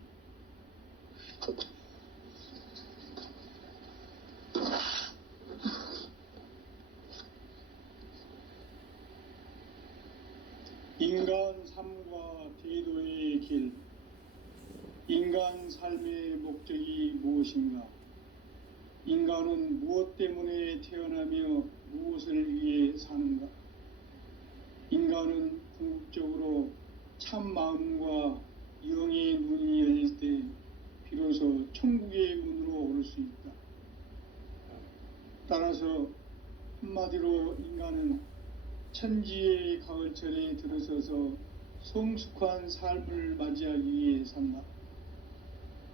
인간 삶과 대도의 길. 인간 삶의 목적이 무엇인가? 인간은 무엇 때문에 태어나며 무엇을 위해 사는가? 인간은 궁극적으로 참 마음과 영의 문이 열릴 때 비로소 천국의 문으로 오를 수 있다. 따라서 한마디로 인간은 천지의 가을철에 들어서서 성숙한 삶을 맞이하기 위해 산다.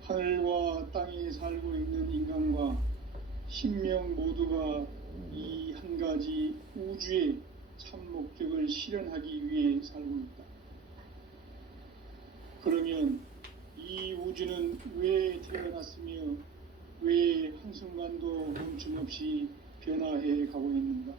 하늘과 땅에 살고 있는 인간과 신명 모두가 이 한 가지 우주의 참 목적을 실현하기 위해 살고 있다. 그러면 이 우주는 왜 태어났으며 왜 한순간도 멈춤없이 변화해 가고 있는가?